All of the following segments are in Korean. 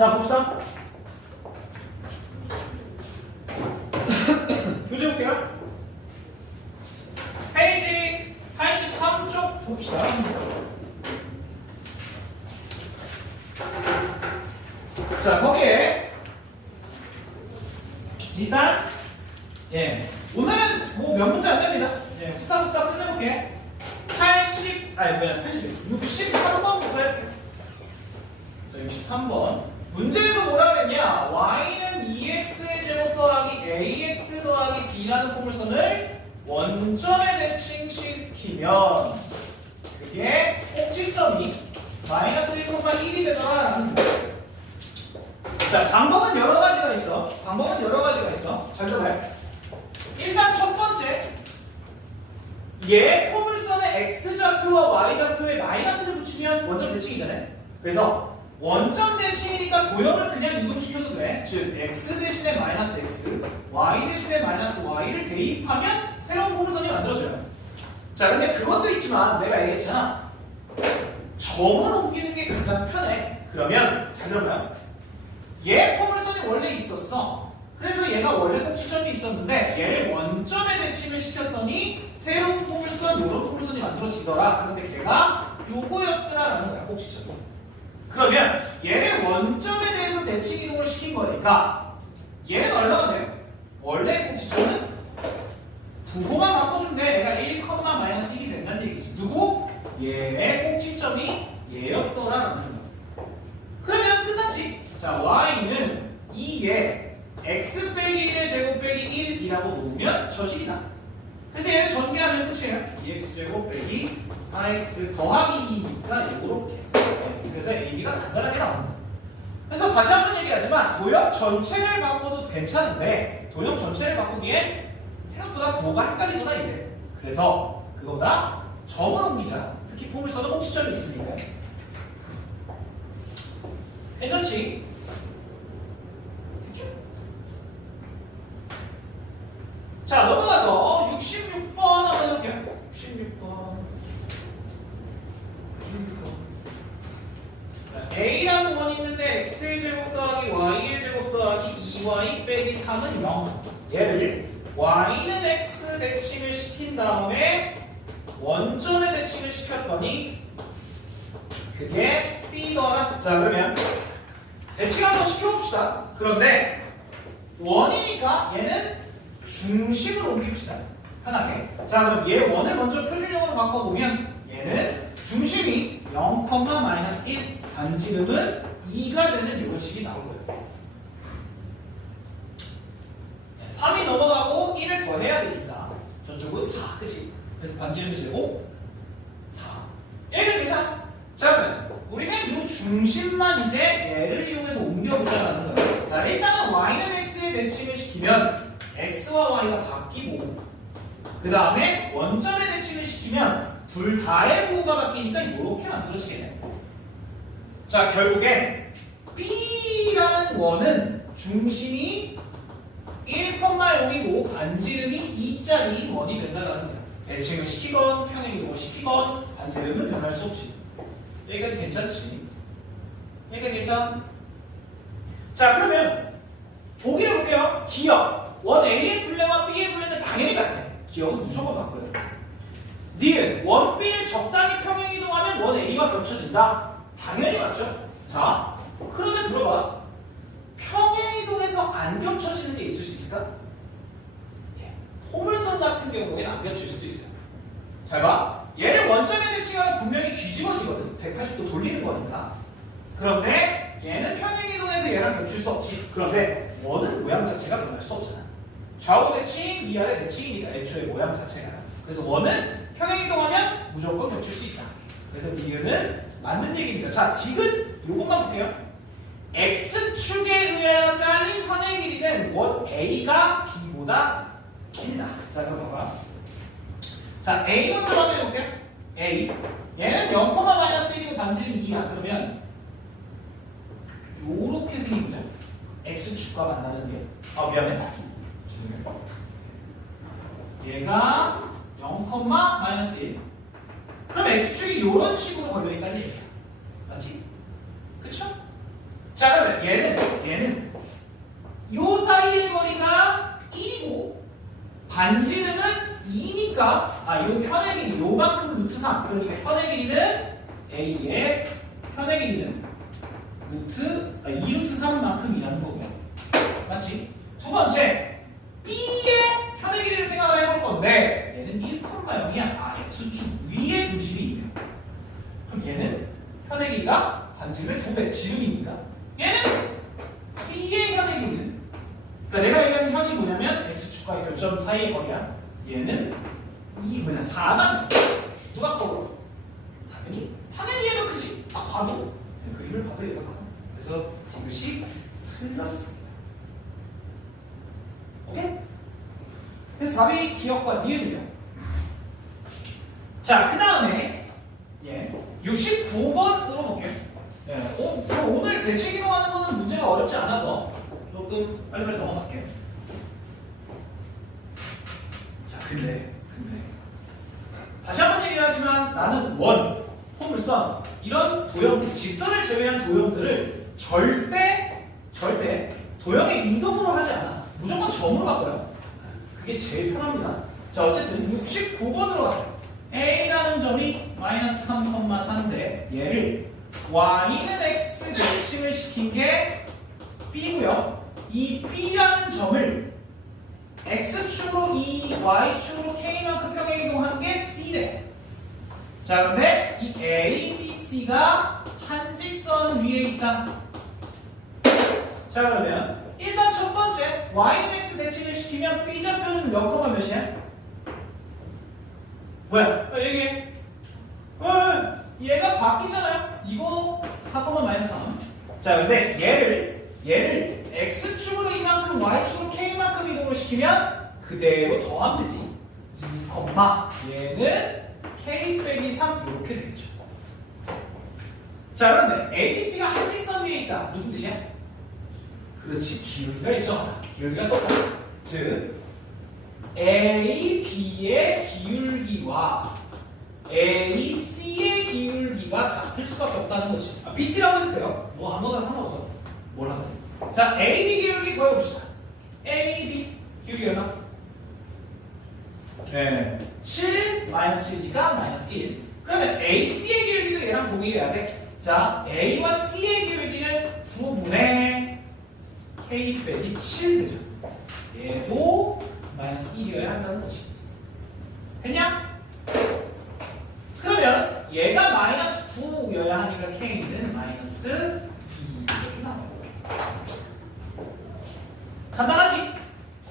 자, 봅시다. 교재 볼게요. 페이지 83쪽 봅시다. 자, 거기에 일단 오늘은 뭐 몇 문제 안 됩니다. 후딱후딱 끝내볼게. 63번부터 할게. 자, 63번. 문제에서 뭐라 그랬냐? y는 2x의 제곱 더하기 ax 더하기 b라는 포물선을 원점에 대칭시키면 그게 꼭지점이 마이너스 1,1이 되더라라는 거예요. 자, 방법은 여러 가지가 있어. 잘 들어봐요. 일단 첫 번째, 얘 포물선의 x좌표와 y좌표에 마이너스를 붙이면 원점 대칭이잖아요. 그래서 원점 대칭이니까 도형을 그냥 이동시켜도 돼. 즉 x 대신에 마이너스 x, y 대신에 마이너스 y를 대입하면 새로운 포물선이 만들어져요. 자, 근데 그것도 있지만 내가 얘기했잖아. 점을 옮기는 게 가장 편해. 그러면 잘 들어봐요. 얘 포물선이 원래 있었어. 그래서 얘가 원래 꼭지점이 있었는데 얘를 원점에 대칭을 시켰더니 새로운 포물선, 요런 포물선이 만들어지더라. 그런데 걔가 요거였더라라는 거야, 꼭지점. 그러면 얘를 원점에 대해서 대칭 이동을 시킨 거니까 얘는 얼마가 돼요? 원래 꼭지점은 부호만 바꿔주면 돼. 얘가 1,-1이 된다는 얘기지. 누구? 얘의 꼭지점이 얘였더라라는 거야. 그러면 끝났지. 자, y는 2에 x 빼기 1의 제곱 빼기 1이라고 놓으면 저식이다. 그래서 얘를 전개하면 끝이에요. 2x 제곱 빼기 4x 더하기 2니까 요렇게. 그래서 AB가 간단하게 나옵니다. 그래서 다시 한번 얘기하지만 도형 전체를 바꿔도 괜찮은데 도형 전체를 바꾸기엔 생각보다 부호가 헷갈리거나 이래. 그래서 그거보다 점을 옮기자. 특히 포물선은 꼭지점이 있으니까. 괜찮지? 자, 넘어가서 66번 한번 해볼게요. 66번. a라는 원이 있는데 x의 제곱 더하기 y의 제곱 더하기 2y 빼기 3은 0. 얘를 y는 x 대칭을 시킨 다음에 원점에 대칭을 시켰더니 그게 b더라. 자, 그러면 대칭 한번 시켜봅시다. 그런데 원이니까 얘는 중심으로 옮깁시다. 편하게. 자, 그럼 얘 원을 먼저 표준형으로 바꿔보면 얘는 중심이 0,-1 반지름은 2가 되는 이런 식이 나올 거예요. 3이 넘어가고 1을 더해야 되니까 저쪽은 4, 그치? 그래서 반지름이 제곱 4. 얘가 괜찮아? 자, 그러면 우리는 이 중심만 이제 얘를 이용해서 옮겨보자라는 거예요. 자, 일단은 y는 x에 대칭을 시키면 x와 y가 바뀌고 그 다음에 원점에 대칭을 시키면 둘 다의 부호가 바뀌니까 이렇게 만들어지겠네. 자, 결국엔 B라는 원은 중심이 1,0이고 반지름이 2짜리 원이 된다는 거야. 대칭을 시키건 평행이동을 시키건 반지름은 변할 수 없지. 여기까지 괜찮지? 여기까지 괜찮아? 자, 그러면 보기를 볼게요. 기억. 원 A의 둘레와 B의 둘레는 당연히 같아. 기억은 무조건 바꿔요. 니은 원 B를 적당히 평행이동하면 원 A와 겹쳐진다. 당연히 맞죠? 자, 그러면 들어봐. 평행이동에서 안 겹쳐지는 게 있을 수 있을까? 예. 포물선 같은 경우에는 안 겹칠 수도 있어요. 잘 봐. 얘를 원점에 대칭하면 분명히 뒤집어지거든. 180도 돌리는 거니까. 그런데 얘는 평행이동에서 얘랑 겹칠 수 없지. 그런데 원은 모양 자체가 변할 수 없잖아. 좌우 대칭, 위아래 대칭이니까 애초에 모양 자체가. 그래서 원은 평행이동하면 무조건 겹칠 수 있다. 그래서 니은은 맞는 얘기입니다. 자, 딕은 요것만 볼게요. X축에 의하여 잘린 선의 길이는 원 A가 B보다 길다. 자, 그럼 봐봐. 자, A 먼저 확인해볼게요. A. 얘는 0,-1이고 반지름이 2야. 그러면 요렇게 생긴 거죠. X축과 만나는 게. 미안해. 얘가 0,-1. 그럼 X축이 이런 식으로 걸려있다는 얘기야. 맞지? 그쵸? 자, 그러면 얘는 요 사이의 거리가 1이고 반지름은 2니까 요 현의 길이 요만큼 루트 3. 그러니까 현의 길이는 A의 현의 길이는 2루트 3만큼이라는 거고요. 맞지? 두 번째, B의 현의 길이를 생각을 해볼 건데 얘는 1,0이야. X축 위에 중심이 있네요. 그럼 얘는 현의 길이가 반지름의 2배, 지름이니까 얘는 B의 현의 길이는, 그러니까 내가 얘기하는 현이 뭐냐면 X축과의 교점 사이의 거리야. 얘는 4만 누가 커? 당연히 얘는 크지. 딱 봐도 그림을 봐도 얘가 커. 그래서 이것이 틀렸습니다. 오케이? 그래서 답이 기억과 니은이에요. 자, 그 다음에 69번으로 볼게요. 오늘 대칭 이동하는 거는 문제가 어렵지 않아서 조금 빨리빨리 넘어갈게요. 자, 근데 다시 한번 얘기를 하지만 나는 포물선 이런 도형, 직선을 제외한 도형들을 절대 도형의 이동으로 하지 않아. 무조건 점으로 바꿔요. 그게 제일 편합니다. 자, 어쨌든 69번으로 가요. A라는 점이 마이너스 3,4인데 얘를 Y는 X 대칭을 시킨 게 B고요. 이 B라는 점을 X축으로 2, Y축으로 K만큼 평행 이동한 게 C래. 자, 그런데 이 A, B, C가 한 직선 위에 있다. 자, 그러면 일단 첫 번째 Y는 X 대칭을 시키면 B좌표는 몇 콤마 몇이야? 뭐야? 얘기해. 얘가 바뀌잖아요. 이거 4,-3. 자, 근데 얘를 X축으로 이만큼, Y축으로 K만큼 이동을 시키면 그대로 더하면 되지. 얘는 K 빼기 3 이렇게 되겠죠. 자, 그런데 ABC가 한 직선 위에 있다. 무슨 뜻이야? 그렇지, 기울기가 일정하다. 기울기가 똑같다. 즉 A, B의 기울기와 A, C의 기울기가 같을 수밖에 없다는 거지. B, C라고 해도 돼요. 뭐 아무거나 상관없어. 뭘 하든. 자, A, B 기울기 구해봅시다. A, B 기울기 얼마? 7 마이너스 7이니까 마이너스 1. 그러면 A, C의 기울기도 얘랑 동일해야 돼. 자, A와 C의 기울기는 9분의 K 빼기 7 되죠. 얘도 마이너스 1이어야 한다는 거지. 됐냐? 그러면 얘가 마이너스 9여야 하니까 K는 마이너스 2 이렇게 나와요. 간단하지?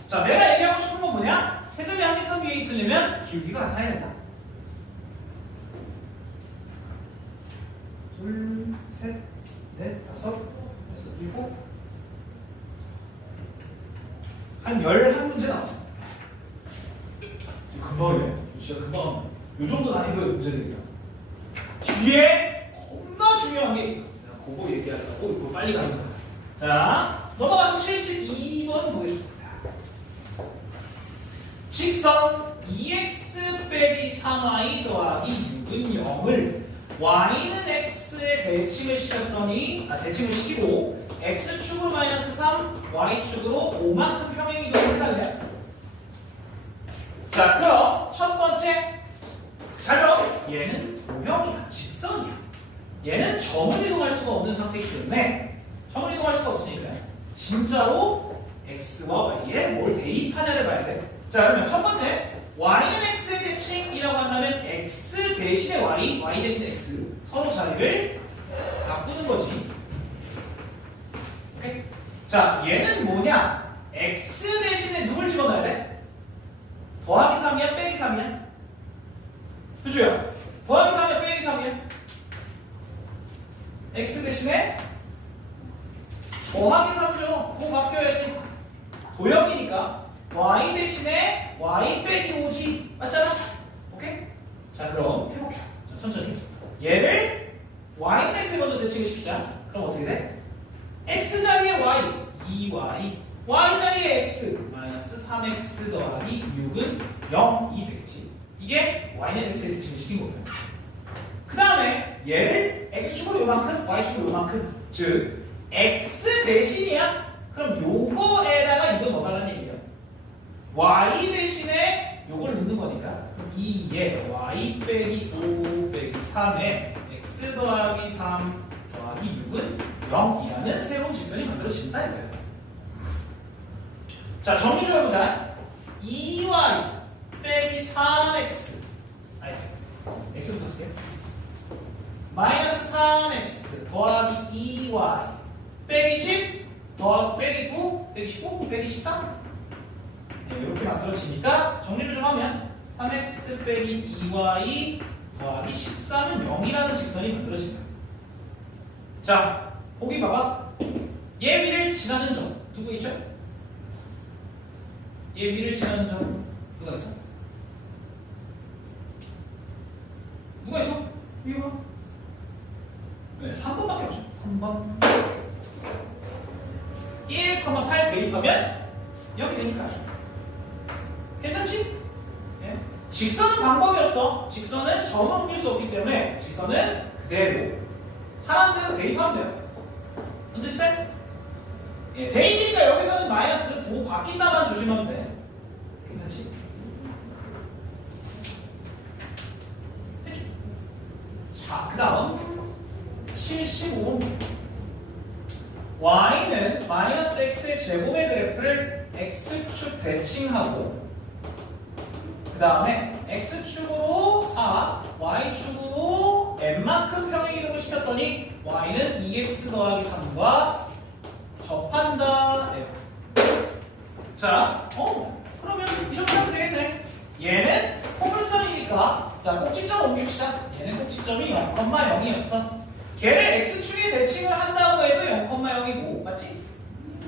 자, 내가 얘기하고 싶은 건 뭐냐? 세 점이 한 직선 위에 있으려면 기울기가 같아야 된다. 둘, 셋, 넷, 다섯, 여섯, 일곱. 한 11문제 나왔어. 금방이네. 진짜 금방. 요 정도 난이도의 문제들이야. 뒤에 겁나 중요한 게 있어. 그거 얘기하려고 이거 빨리 가는 거야. 자, 넘어가서 72번 보겠습니다. 직선 2x 빼기 3y 더하기 6은 0을 y는 x에 대칭을 시키고 x축으로 마이너스 3, y축으로 5만큼 평행 이동을 해달래. 자, 그럼 첫 번째 잘 들어. 얘는 도형이야, 직선이야. 얘는 점을 이동할 수가 없는 상태이기 때문에 점을 이동할 수가 없으니까 진짜로 x와 y에 뭘 대입하냐를 봐야 돼. 자, 그러면 첫 번째 y는 x의 대칭이라고 한다면 x 대신에 y, y 대신에 x 서로 자리를 바꾸는 거지. 오케이? 자, 얘는 뭐냐? x 대신에 누굴 집어넣어야 돼? 더하기 3이야? 빼기 3이야? 그죠? 더하기 3이야? 빼기 3이야? x 대신에 더하기 3죠. 그거 바뀌어야지. 도형이니까 y 대신에 y 빼기 5지. 맞잖아? 오케이? 자, 그럼 해볼게요. 자, 천천히. 얘를 y는 x에 먼저 대칭을 시키자. 그럼 어떻게 돼? x 자리에 y, 2y, y 자리에 x, 마이너스 3x 더하기 6은 0이 되겠지. 이게 y는 x에 대칭을 시킨 거고요. 그 다음에 얘를 x축으로 요만큼, y축으로 요만큼, 즉 x 대신이야? 그럼 요거에다가 이거 넣어달라는 얘기예요. y 대신에 요걸 넣는 거니까 2에 y 빼기 5 빼기 3에 x 더하기 3 더하기 6은 0이라는 새로운 직선이 만들어진다 이거예요. 자, 정리 좀 해보자. 2y 빼기 3x 아니 x부터 쓸게요. 마이너스 3x 더하기 2y 빼기 10 더하기 빼기 9 빼기 15 빼기 13 네, 이렇게 만들어지니까 정리를 좀 하면 3x 빼기 2y 더하기 13은 0이라는 직선이 만들어진다. 자, 거기 봐봐. 얘 위를 지나는 점 누구 있죠? 얘 위를 지나는 점 누가 있어? 누가 있어? 이거 봐. 네, 3번밖에 없죠. 3번 1,8 대입하면 여기 되니까 괜찮지? 네. 직선은 방법이 없어. 직선은 점을 옮길 수 없기 때문에 직선은 그대로 하라는 대로 대입하면 돼요. understand? 예, 대입이니까 여기서는 마이너스 부호 바뀐다만 조심하면 돼. 괜찮지? 됐죠? 자, 그 다음 75. y는 마이너스 x의 제곱의 그래프를 x축 대칭하고 그 다음에 x축으로 4, y축으로 n만큼 평행 이동을 시켰더니 y는 2x 더하기 3과 접한다. 자, 그러면 이렇게 하면 되겠네. 얘는 포물선이니까 자, 꼭지점 옮깁시다. 얘는 꼭지점이 0,0이었어. 걔를 x축에 대칭을 한다고 해도 0,0이고 맞지?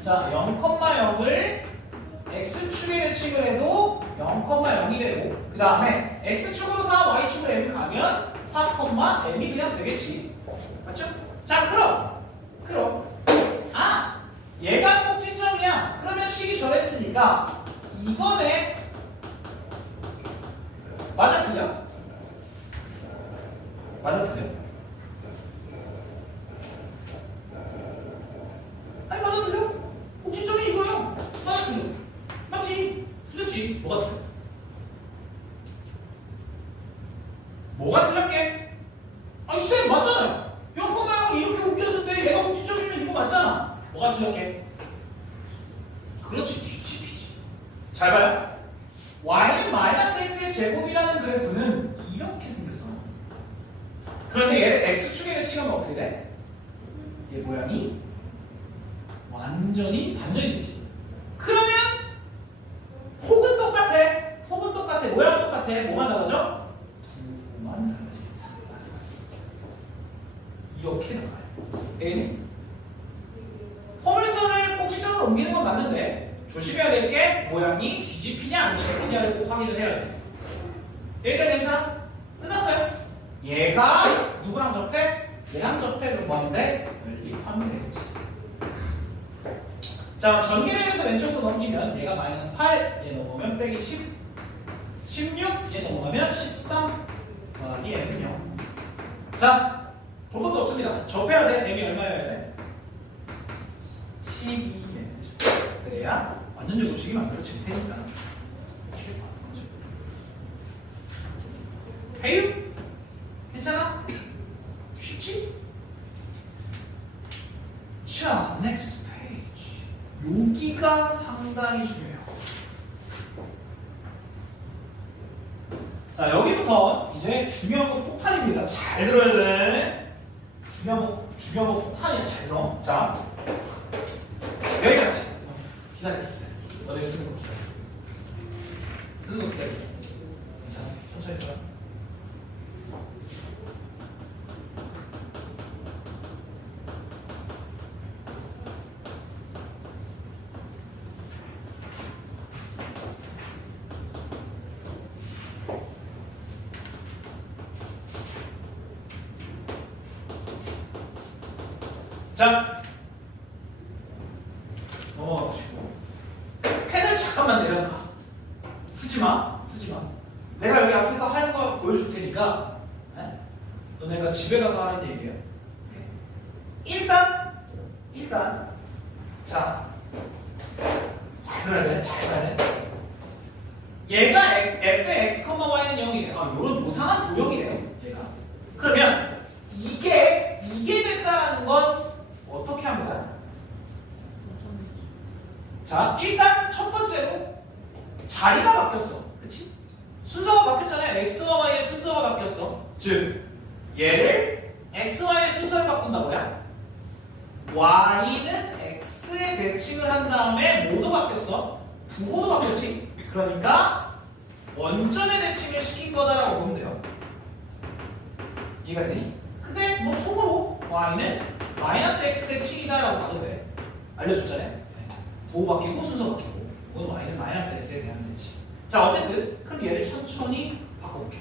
자, 0,0을 x축에 대칭을 해도 0,0이 되고 그 다음에 x축으로 4, y축으로 m 가면 4,m이 그냥 되겠지. 맞죠? 자, 그럼 얘가 꼭지점이야. 그러면 식이 저랬으니까 이번에 맞아 틀려? 맞아 틀려? 아니 맞아 틀려? 꼭지점이 이거요. 맞아 틀려? 맞지? 틀렸지? 뭐가 틀려? 뭐가 틀렸게? 아니 쌤 맞잖아요. 0,0을 이렇게 옮겼는데 얘가 꼭지점이면 이거 맞잖아. 뭐가 틀렸게? 그렇지, 뒤집히지. 잘 봐요. y는 마이너스 x의 제곱이라는 그래프는 이렇게 생겼어. 그런데 얘를 x축에 대칭하면 어떻게 돼? 얘 모양이 완전히 반전이 되지. 그러면 폭은 똑같아. 모양은 똑같아. 뭐만 다르죠? 부호만 달라집니다. 이렇게 나와요. A는 포물선을 꼭지점으로 옮기는 건 맞는데 조심해야 될 게 모양이 뒤집히냐 안 뒤집히냐를 꼭 확인을 해야 돼. 여기까지 괜찮아? 끝났어요. 얘가 누구랑 접해? 얘랑 접해. 그럼 뭐하는데? 연립하면 되겠지. 자, 전기를 해서 왼쪽으로 넘기면 얘가 마이너스 8, 얘 넘어가면 빼기 10, 16, 얘 넘어가면 13, 더하기 m은 0. 자, 볼 것도 없습니다. 접해야 돼. m이 얼마여야 돼? 12. 그래야 완전히 우식이 만들어질 테니까. 이렇게 하는 거죠. 해유? 괜찮아? 쉽지? 자, next page. 여기가 상당히 중요해요. 자, 여기부터 이제 중요한 거 폭탄입니다. 잘 들어야 돼. 중요한 거 폭탄이야. 잘 들어. 자, 여기까지. 기다려. 너네 쓰는 거 기다려. 쓰는 거 기다려. 괜찮아. 천천히 써라. 자, 넘어가시고 펜을 잠깐만 내려놔. 쓰지 마. 내가 여기 앞에서 하는 거 보여줄 테니까 너네가 집에 가서 하는 얘기예요. 일단 일단 자, 잘 들어야 돼. 잘 봐야 돼. 얘가 f의 x, y는 0이래. 아, 요런 요상한 도형이래요. 얘가. 그러면 이게 됐다라는 건 어떻게 한 거야? 자, 일단 첫 번째로 자리가 바뀌었어. 그치? 순서가 바뀌었잖아요. x와 y의 순서가 바뀌었어. 즉, 얘를 x, y의 순서를 바꾼다고요? y는 x에 대칭을 한 다음에 뭐도 바뀌었어? 부호도 바뀌었지? 그러니까 원점에 대칭을 시킨 거다라고 보면 돼요. 이해가 되니? 근데 뭐 통으로 y는 마이너스 x 대칭이다라고 봐도 돼. 알려줬잖아요. 부호 바뀌고 순서 바뀌고 이건 y는 마이너스 x에 대한 대칭. 자, 어쨌든 그럼 얘를 천천히 바꿔볼게.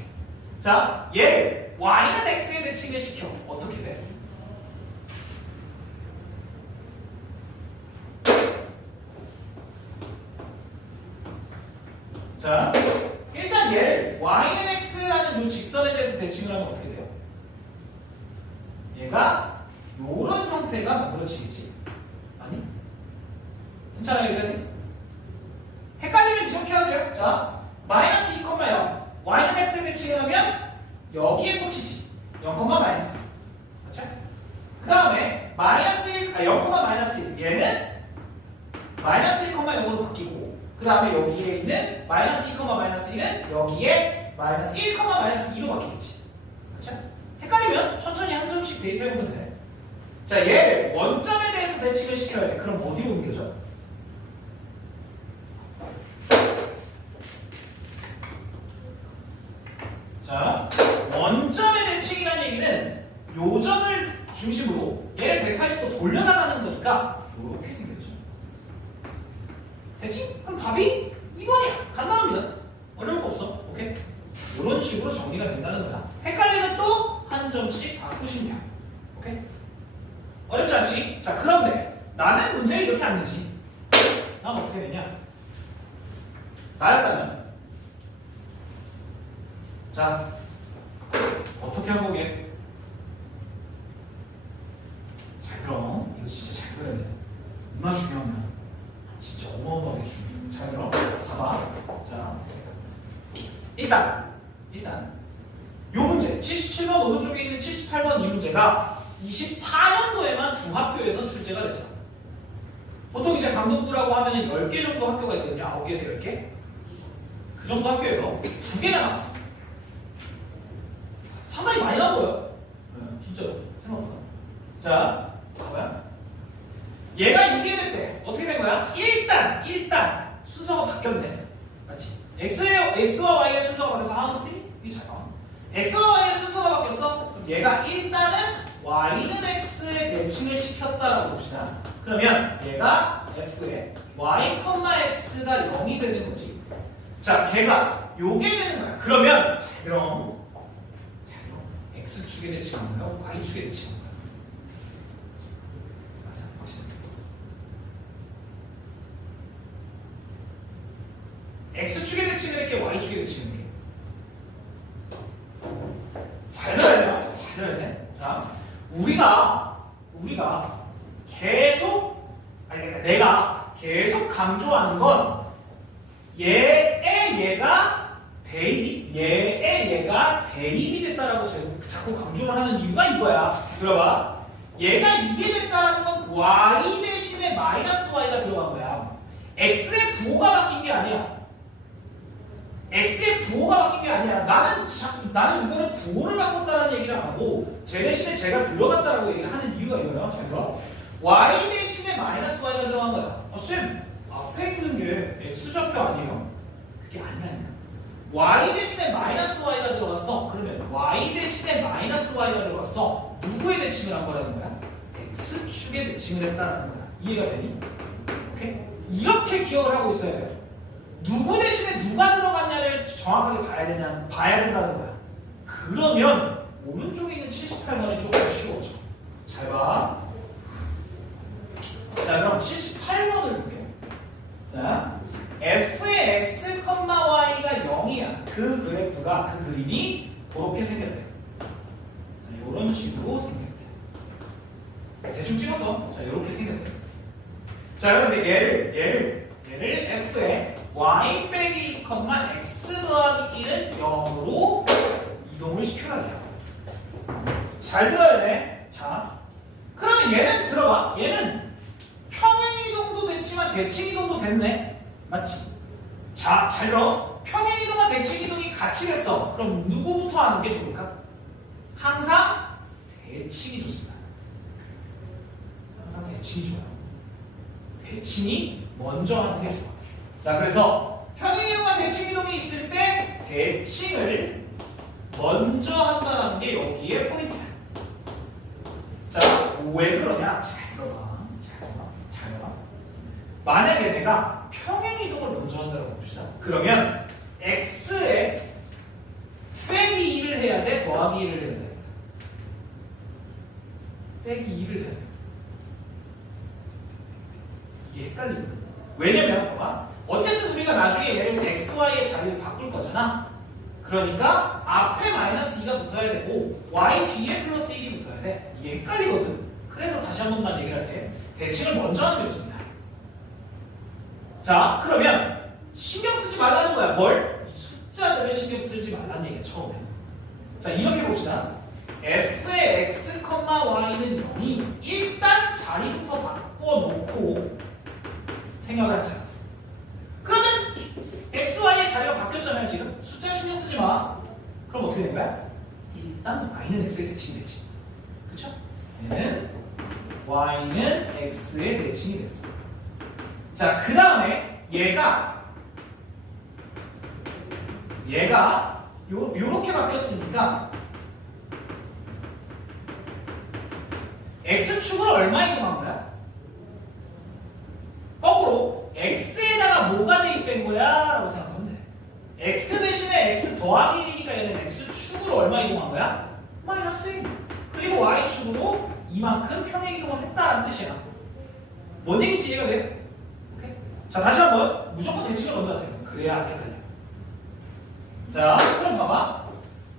자, 얘를 y는 x에 대칭을 시켜. 어떻게 돼? 자, 일단 얘를 y는 x라는 이 직선에 대해서 대칭을 하면 어떻게 돼요? 얘가 요런 형태가 만들어지겠지? 아니? 괜찮아요, 여기까지? 헷갈리면 이렇게 하세요. 자, 마이너스 2,0 y는 x에 대칭을 하면 여기에 꽂히지. 0, 마이너스. 그렇죠? 그 다음에 마이너스 1, 0, 마이너스 1 얘는 마이너스 1, 0으로 바뀌고 그 다음에 여기에 있는 마이너스 2, 마이너스 1은 여기에 마이너스 1, 마이너스 2로 바뀌겠지. 그렇죠? 헷갈리면 천천히 한 점씩 대입해보면 돼. 자, 얘를 원점에 대해서 대칭을 시켜야 돼. 그럼 어디로 옮겨져? 자, 원점의 대칭이라는 얘기는 요 점을 중심으로 얘를 180도 돌려나가는 거니까 이렇게 생겼죠. 됐지? 그럼 답이 2번이야. 간단합니다. 어려울 거 없어. 오케이? 이런 식으로 정리가 된다는 거야. 헷갈리면 또 한 점씩 바꾸시면 돼요. 오케이? 어렵지 않지? 자, 그런데 나는 문제를 이렇게 안 내지. 난 어떻게 되냐? 나였다면 자, 어떻게 하고 오게? 잘 들어. 이거 진짜 잘 들어야 돼. 얼마나 중요한 거야. 진짜 어마어마하게 중요해. 잘 들어. 봐봐. 자, 일단 요 문제 77번 오른쪽에 있는 78번 이 문제가 24년도에만 두 학교에서 출제가 됐어. 보통 이제 강동구라고 하면 10개 정도 학교가 있거든요. 9개에서 10개. 그 정도 학교에서 2개가 나왔어. 상당히 많이 나온 거예요. 진짜 생각보다. 자, 봐봐요. 얘가 이게 됐대. 어떻게 된 거야? 일단 순서가 바뀌었네. 맞지? x와 y의 순서가 바뀌어서 하우스 이게 잘 나와. x와 y의 순서가 바뀌었어. 그럼 얘가 일단은 y는 x에 대칭을 시켰다라고 봅시다. 그러면 얘가 f의 y, x가 0이 되는 거지. 자, 걔가 요게 되는 거야. 그러면 잘 들어. x축에 대칭한 거야? y축에 대칭한 거야? 맞아, 확실해. x축에 대칭을 할게, y축에 대칭을 할게. 잘 들어야 돼요. 잘 들어야 돼. 자, 우리가 계속, 내가 계속 강조하는 건 얘가 대입이 됐다라고 자꾸 강조를 하는 이유가 이거야. 들어봐. 얘가 이게 됐다라는 건 y 대신에 마이너스 y가 들어간 거야. x의 부호가 바뀐 게 아니야. x의 부호가 바뀐 게 아니야. 나는 이거를 부호를 바꿨다는 얘기를 안 하고 제 대신에 제가 들어갔다라고 얘기를 하는 이유가 이거야. 잘 들어. y 대신에 마이너스 y가 들어간 거야. 쌤, 앞에 있는 게 x좌표 아니에요? 그게 아니라니까. y 대신에 마이너스 y가 들어갔어. 그러면 y 대신에 마이너스 y가 들어갔어. 누구의 대칭을 한 거라는 거야? x축의 대칭을 했다라는 거야. 이해가 되니? 오케이? 이렇게 기억을 하고 있어야 돼. 누구 대신에 누가 들어갔냐를 정확하게 봐야 된다는 거야. 그러면 오른쪽에 있는 78번이 조금 쉬워져. 잘 봐. 자, 그럼 78번을 볼게요. 자, f의 x, y가 0이야. 그 그래프가, 그 그림이 그렇게 생겼대. 자, 이런 식으로 생겼대. 대충 찍었어. 자, 이렇게 생겼대. 자, 그런데 얘를 f에 y 빼기 2, x 더하기 1은 0으로 이동을 시켜달래요. 잘 들어야 돼. 자, 그러면 얘는 들어봐. 얘는 평행 이동도 됐지만 대칭 이동도 됐네. 맞지? 자, 잘 들어. 평행 이동과 대칭 이동이 같이 됐어. 그럼 누구부터 하는 게 좋을까? 항상 대칭이 좋습니다. 항상 대칭이 좋아요. 대칭이 먼저 하는 게 좋아. 자, 그래서 평행이동과 대칭 이동이 있을 때 대칭을 먼저 한다는 게 여기에 포인트야. 자, 왜 그러냐? 잘 들어봐. 잘 들어봐. 만약에 내가 평행이동을 먼저 한다고 봅시다. 그러면 x에 빼기 2를 해야 돼? 더하기 1을 해야 돼? 빼기 2를 해야 돼. 이게 헷갈리거든. 왜냐면 봐봐. 어쨌든 우리가 나중에 얘를 x, y의 자리를 바꿀 거잖아. 그러니까 앞에 마이너스 2가 붙어야 되고 y 뒤에 플러스 1이 붙어야 돼. 이게 헷갈리거든. 그래서 다시 한 번만 얘기를 할게. 대칭을 먼저 하는 게 좋습니다. 자, 그러면 신경 쓰지 말라는 거야. 뭘? 이 숫자들을 신경 쓰지 말라는 얘기야, 처음에. 자, 이렇게 봅시다. f의 x, y는 0이 일단 자리부터 바꿔놓고 생각을 하자. 그러면 x, y의 자리가 바뀌었잖아요, 지금. 숫자 신경 쓰지 마. 그럼 어떻게 된 거야? 일단 y는 x에 대칭이 됐지. 그쵸? 얘는 y는 x에 대칭이 됐어. 자, 그 다음에 얘가 요렇게 바뀌었으니까 x축으로 얼마 이동한 거야? 거꾸로 x에다가 뭐가 대입된 거야? 라고 생각하면 돼. x 대신에 x 더하기 1이니까 얘는 x축으로 얼마 이동한 거야? 마이너스 1. 그리고 y축으로 이만큼 평행 이동을 했다라는 뜻이야. 뭔 얘기인지 이해가 돼? 오케이? 자, 다시 한번 무조건 대칭을 먼저 하세요. 그래야 안 헷갈려. 자, 그럼 봐봐.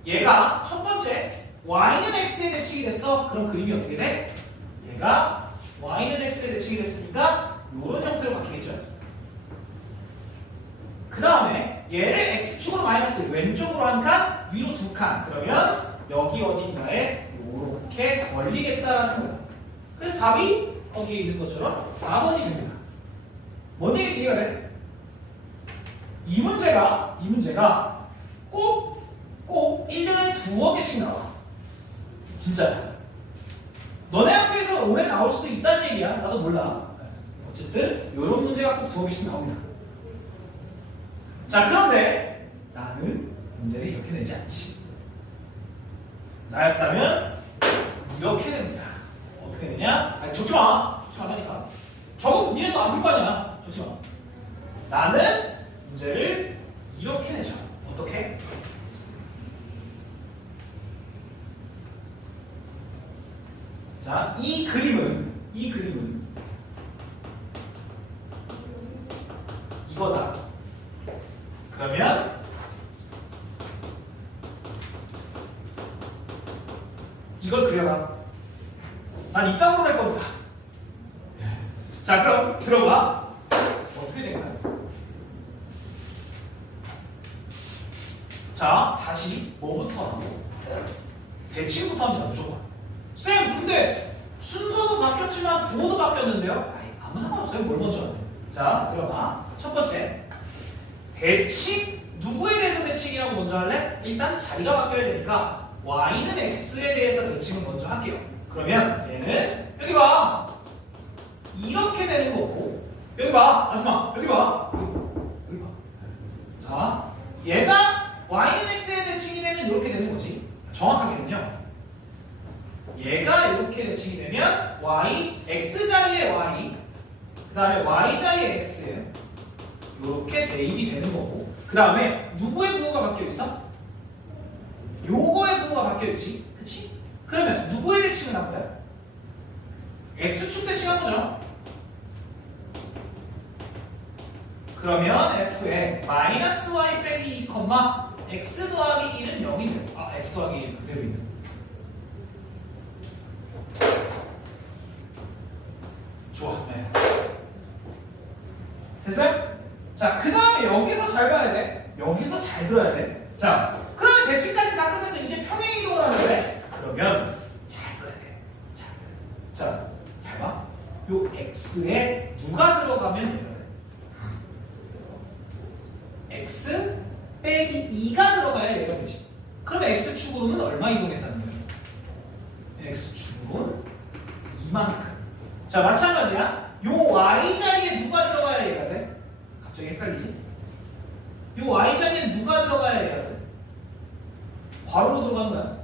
얘가 첫 번째 y는 x의 대칭이 됐어. 그럼 그림이 어떻게 돼? 얘가 y는 x의 대칭이 됐으니까 이런 형태로 바뀌겠죠. 그 다음에 얘를 x축으로 마이너스 왼쪽으로 한 칸, 위로 두 칸. 그러면 여기 어딘가에 이렇게 걸리겠다라는 거야. 그래서 답이 거기에 있는 것처럼 4번이 됩니다. 뭔 얘기인지 이해가 돼? 이 문제가 꼭 1년에 두어 개씩 나와. 진짜야. 너네 학교에서 올해 나올 수도 있다는 얘기야. 나도 몰라. 어쨌든 이런 문제가 꼭 두어 개씩 나옵니다. 자, 그런데 나는 문제를 이렇게 내지 않지. 나였다면 이렇게 됩니다. 어떻게 되냐? 아니, 적지 마. 적지 말라니까. 저거 니네도 안 볼 거 아니야. 적지 마. 나는 문제를 이렇게 내죠. 어떻게? 자, 이 그림은 이거다. 그러면 이걸 그려봐. 난 이따구로 낼 겁니다. 자, 그럼 들어봐. 어떻게 된가요? 자, 다시 뭐부터 하고? 대칭부터 합니다. 무조건. 쌤, 근데 순서도 바뀌었지만 부호도 바뀌었는데요? 아이, 아무 상관없어요. 뭘 먼저 하세요? 자, 들어봐. 첫 번째, 대칭. 누구에 대해서 대칭이라고 먼저 할래? 일단 자리가 바뀌어야 되니까 y는 x에 대해서 대칭을 먼저 할게요. 그러면 얘는 여기 봐. 이렇게 되는 거고, 여기 봐. 아줌마, 여기 봐. 여기 봐. 자, 얘가 y는 x에 대칭이 되면 이렇게 되는 거지. 정확하게는요. 얘가 이렇게 대칭이 되면 y, x 자리에 y, 그 다음에 y 자리에 x 이렇게 대입이 되는 거고, 그 다음에 누구의 부호가 바뀌어 있어? 요거의 부호가 바뀌어 있지, 그치? 그러면 누구의 대칭을 한 거야? x축 대칭한 거죠. 그러면 f에 마이너스 y 빼기 2, x 더하기 1은 0이 돼요. 아, x 더하기 1 그대로 있는. 좋아. 네. 됐어요? 자, 그 다음에 여기서 잘 봐야 돼. 여기서 잘 들어야 돼. 자, 그러면 대칭까지 다 끝났어. 이제 평행이동을 하면 돼. 그러면 잘 들어야 돼. 잘 들어야 돼. 자, 잘 봐. 요 x에 누가 들어가면 얘가 돼? x 빼기 2가 들어가야 얘가 되지. 그러면 x축으로는 얼마 이동했다는 거예요? x축으로는 이만큼. 자, 마찬가지야. 요 y 자리에 누가 들어가야 얘가 돼? 갑자기 헷갈리지? 요 y 자리에 누가 들어가야 얘가 돼? 괄호로 들어가는 거야.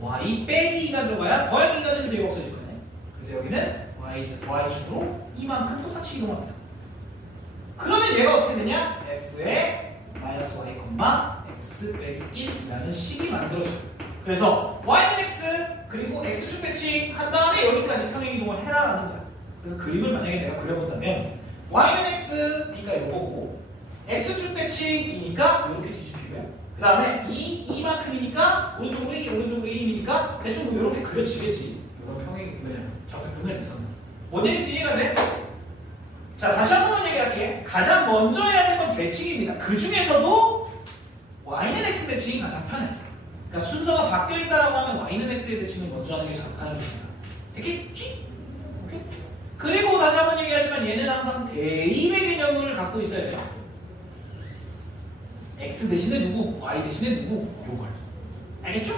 y 빼기 2가 들어가야 더하기 2가 되면서 얘가 없어질 거네. 그래서 여기는 y축으로 이만큼 똑같이 이동합니다. 그러면 얘가 어떻게 되냐? f의 마이너스 y, x 빼기 1이라는 식이 만들어져요. 그래서 y는 x 그리고 x축 대칭 한 다음에 여기까지 평행이동을 해라라는 거야. 그래서 그림을 만약에 내가 그려본다면 y는 x니까 이거고 x축 대칭이니까 이렇게 뒤집히고요. 그 다음에 이만큼이니까 오른쪽으로 2, 오른쪽으로 1이니까 대충 이렇게 그려지겠지. 이런 평행이 좌표평면에 있었나? 뭔 얘기인지 이해가 돼? 자, 다시 한 번만 얘기할게. 가장 먼저 해야 될 건 대칭입니다. 그 중에서도 y는 x 대칭이 가장 편해. 그러니까 순서가 바뀌어 있다라고 하면 y는 x의 대칭을 먼저 하는 게 가장 좋습니다. 되겠지? 오케이? 그리고 다시 한 번 얘기하지만 얘는 항상 대입의 개념을 갖고 있어야 돼요. x 대신에 누구, y 대신에 누구, 요걸. 알겠죠?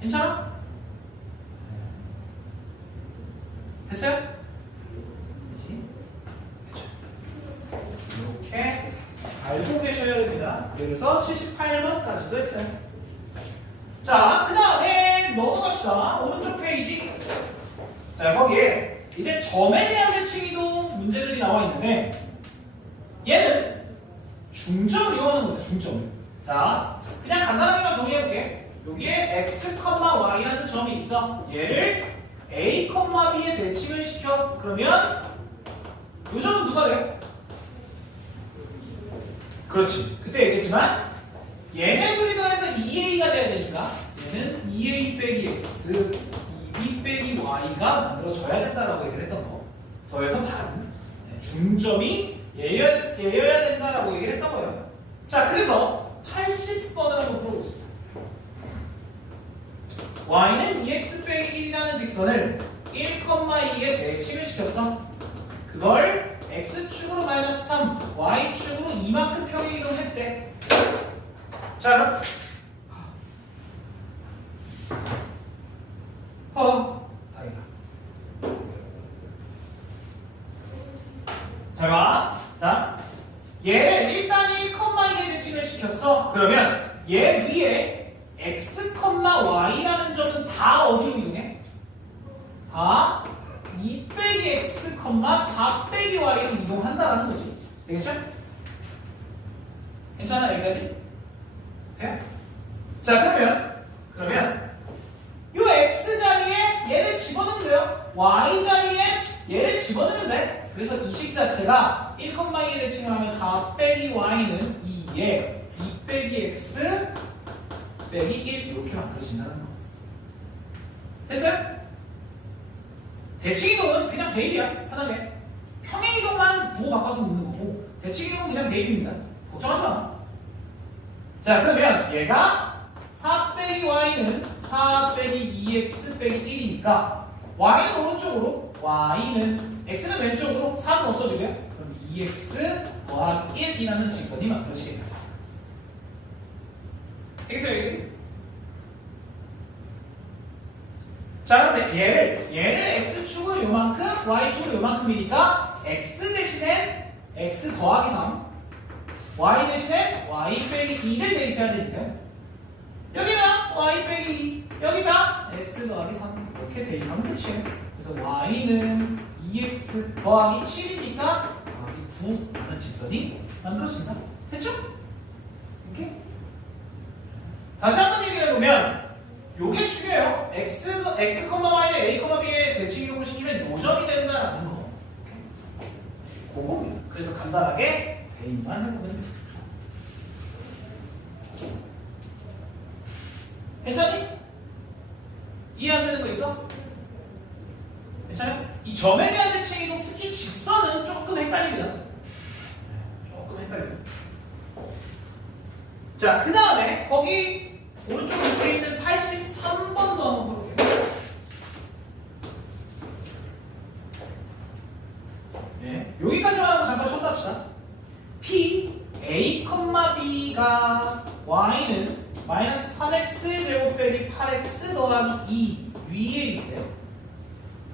괜찮아? 됐어요? 그치? 그쵸? 이렇게 알고 계셔야 됩니다. 그래서 78번까지도 했어요. 자, 그 다음에 넘어갑시다. 오른쪽 페이지. 자, 거기에 이제 점에 대한 대칭이동 문제들이 나와 있는데 얘는 중점을 이용하는 겁니다. 중점을. 자, 그냥 간단하게만 정리해볼게. 여기에 x, y라는 점이 있어. 얘를 a, b에 대칭을 시켜. 그러면 이 점은 누가 돼? 그렇지. 그때 얘기했지만 얘네 둘이 더해서 2a가 돼야 되니까 얘는 2a 빼기 x, 2b 빼기 y가 만들어져야 된다라고 얘기를 했던 거. 더해서 반. 중점이 얘여야 된다라고 얘기를 했던 거예요. 자, 그래서 80번을 한번 풀어보겠습니다. y는 2x 빼기 1이라는 직선을 1,2에 대칭을 시켰어. 그걸 x축으로 마이너스 3, y축으로 이만큼 평행이동을 했대. 자, 그럼 다행이다. 잘 봐. 자, 얘를 일단 1,2에 대칭을 시켰어. 그러면 얘 위에 x, y라는 점은 다 어디로 이동해? 다 2 빼기 x, 4 빼기 y로 이동한다라는 거지. 되겠죠? 괜찮아? 여기까지? 네? 자, 그러면 요 x 자리에 얘를 집어넣으면 돼요. y 자리에 얘를 집어넣으면 돼. 그래서 이 식 자체가 1,2에 대칭을 하면 4 빼기 y는 2에 2 빼기 x 빼기 1 이렇게 만들어진다는 거. 됐어요? 대칭이동은 그냥 대입이야. 편하게. 평행이동만 부호 바꿔서 묻는 거고 대칭이동은 그냥 대입입니다. 걱정하지 마. 자, 그러면 얘가 4 빼기 y는 4 빼기 2x 빼기 1이니까 y는 오른쪽으로 y는 x는 왼쪽으로 4는 없어지고요. 그럼 2x 더하기 1이라는 직선이 만들어지겠다. 알겠어요? 자, 그런데 얘를 x축으로 요만큼, y축으로 요만큼이니까 x 대신에 x 더하기 3, y 대신에 y 빼기 2를 대입해야 되니까요. 여기는 y 빼기 2, 여기가 x 더하기 3 이렇게 대입하면 끝이에요. 그래서 y는 2x 더하기 7이니까 더하기 9라는 직선이 만들어진다. 됐죠? 이렇게. 다시 한번 얘기를 해보면 요게 중요해요. x, y를 a, b에 대칭이동을 시키면 요점이 된다라는 거. 그겁니다. 그래서 간단하게 대입만 해보면 돼요. 괜찮니? 이해 안 되는 거 있어? 괜찮아요? 이 점에 대한 대칭이동 특히 직선은 조금 헷갈립니다. 조금 헷갈려요. 자, 그 다음에 거기 오른쪽 밑에 있는 83번도 한번 볼게요. 네, 여기까지만 하고 잠깐 쉬었다 합시다. P, A, B가 Y는 마이너스 3x 제곱 빼기 8x 더하기 2 위에 있대요.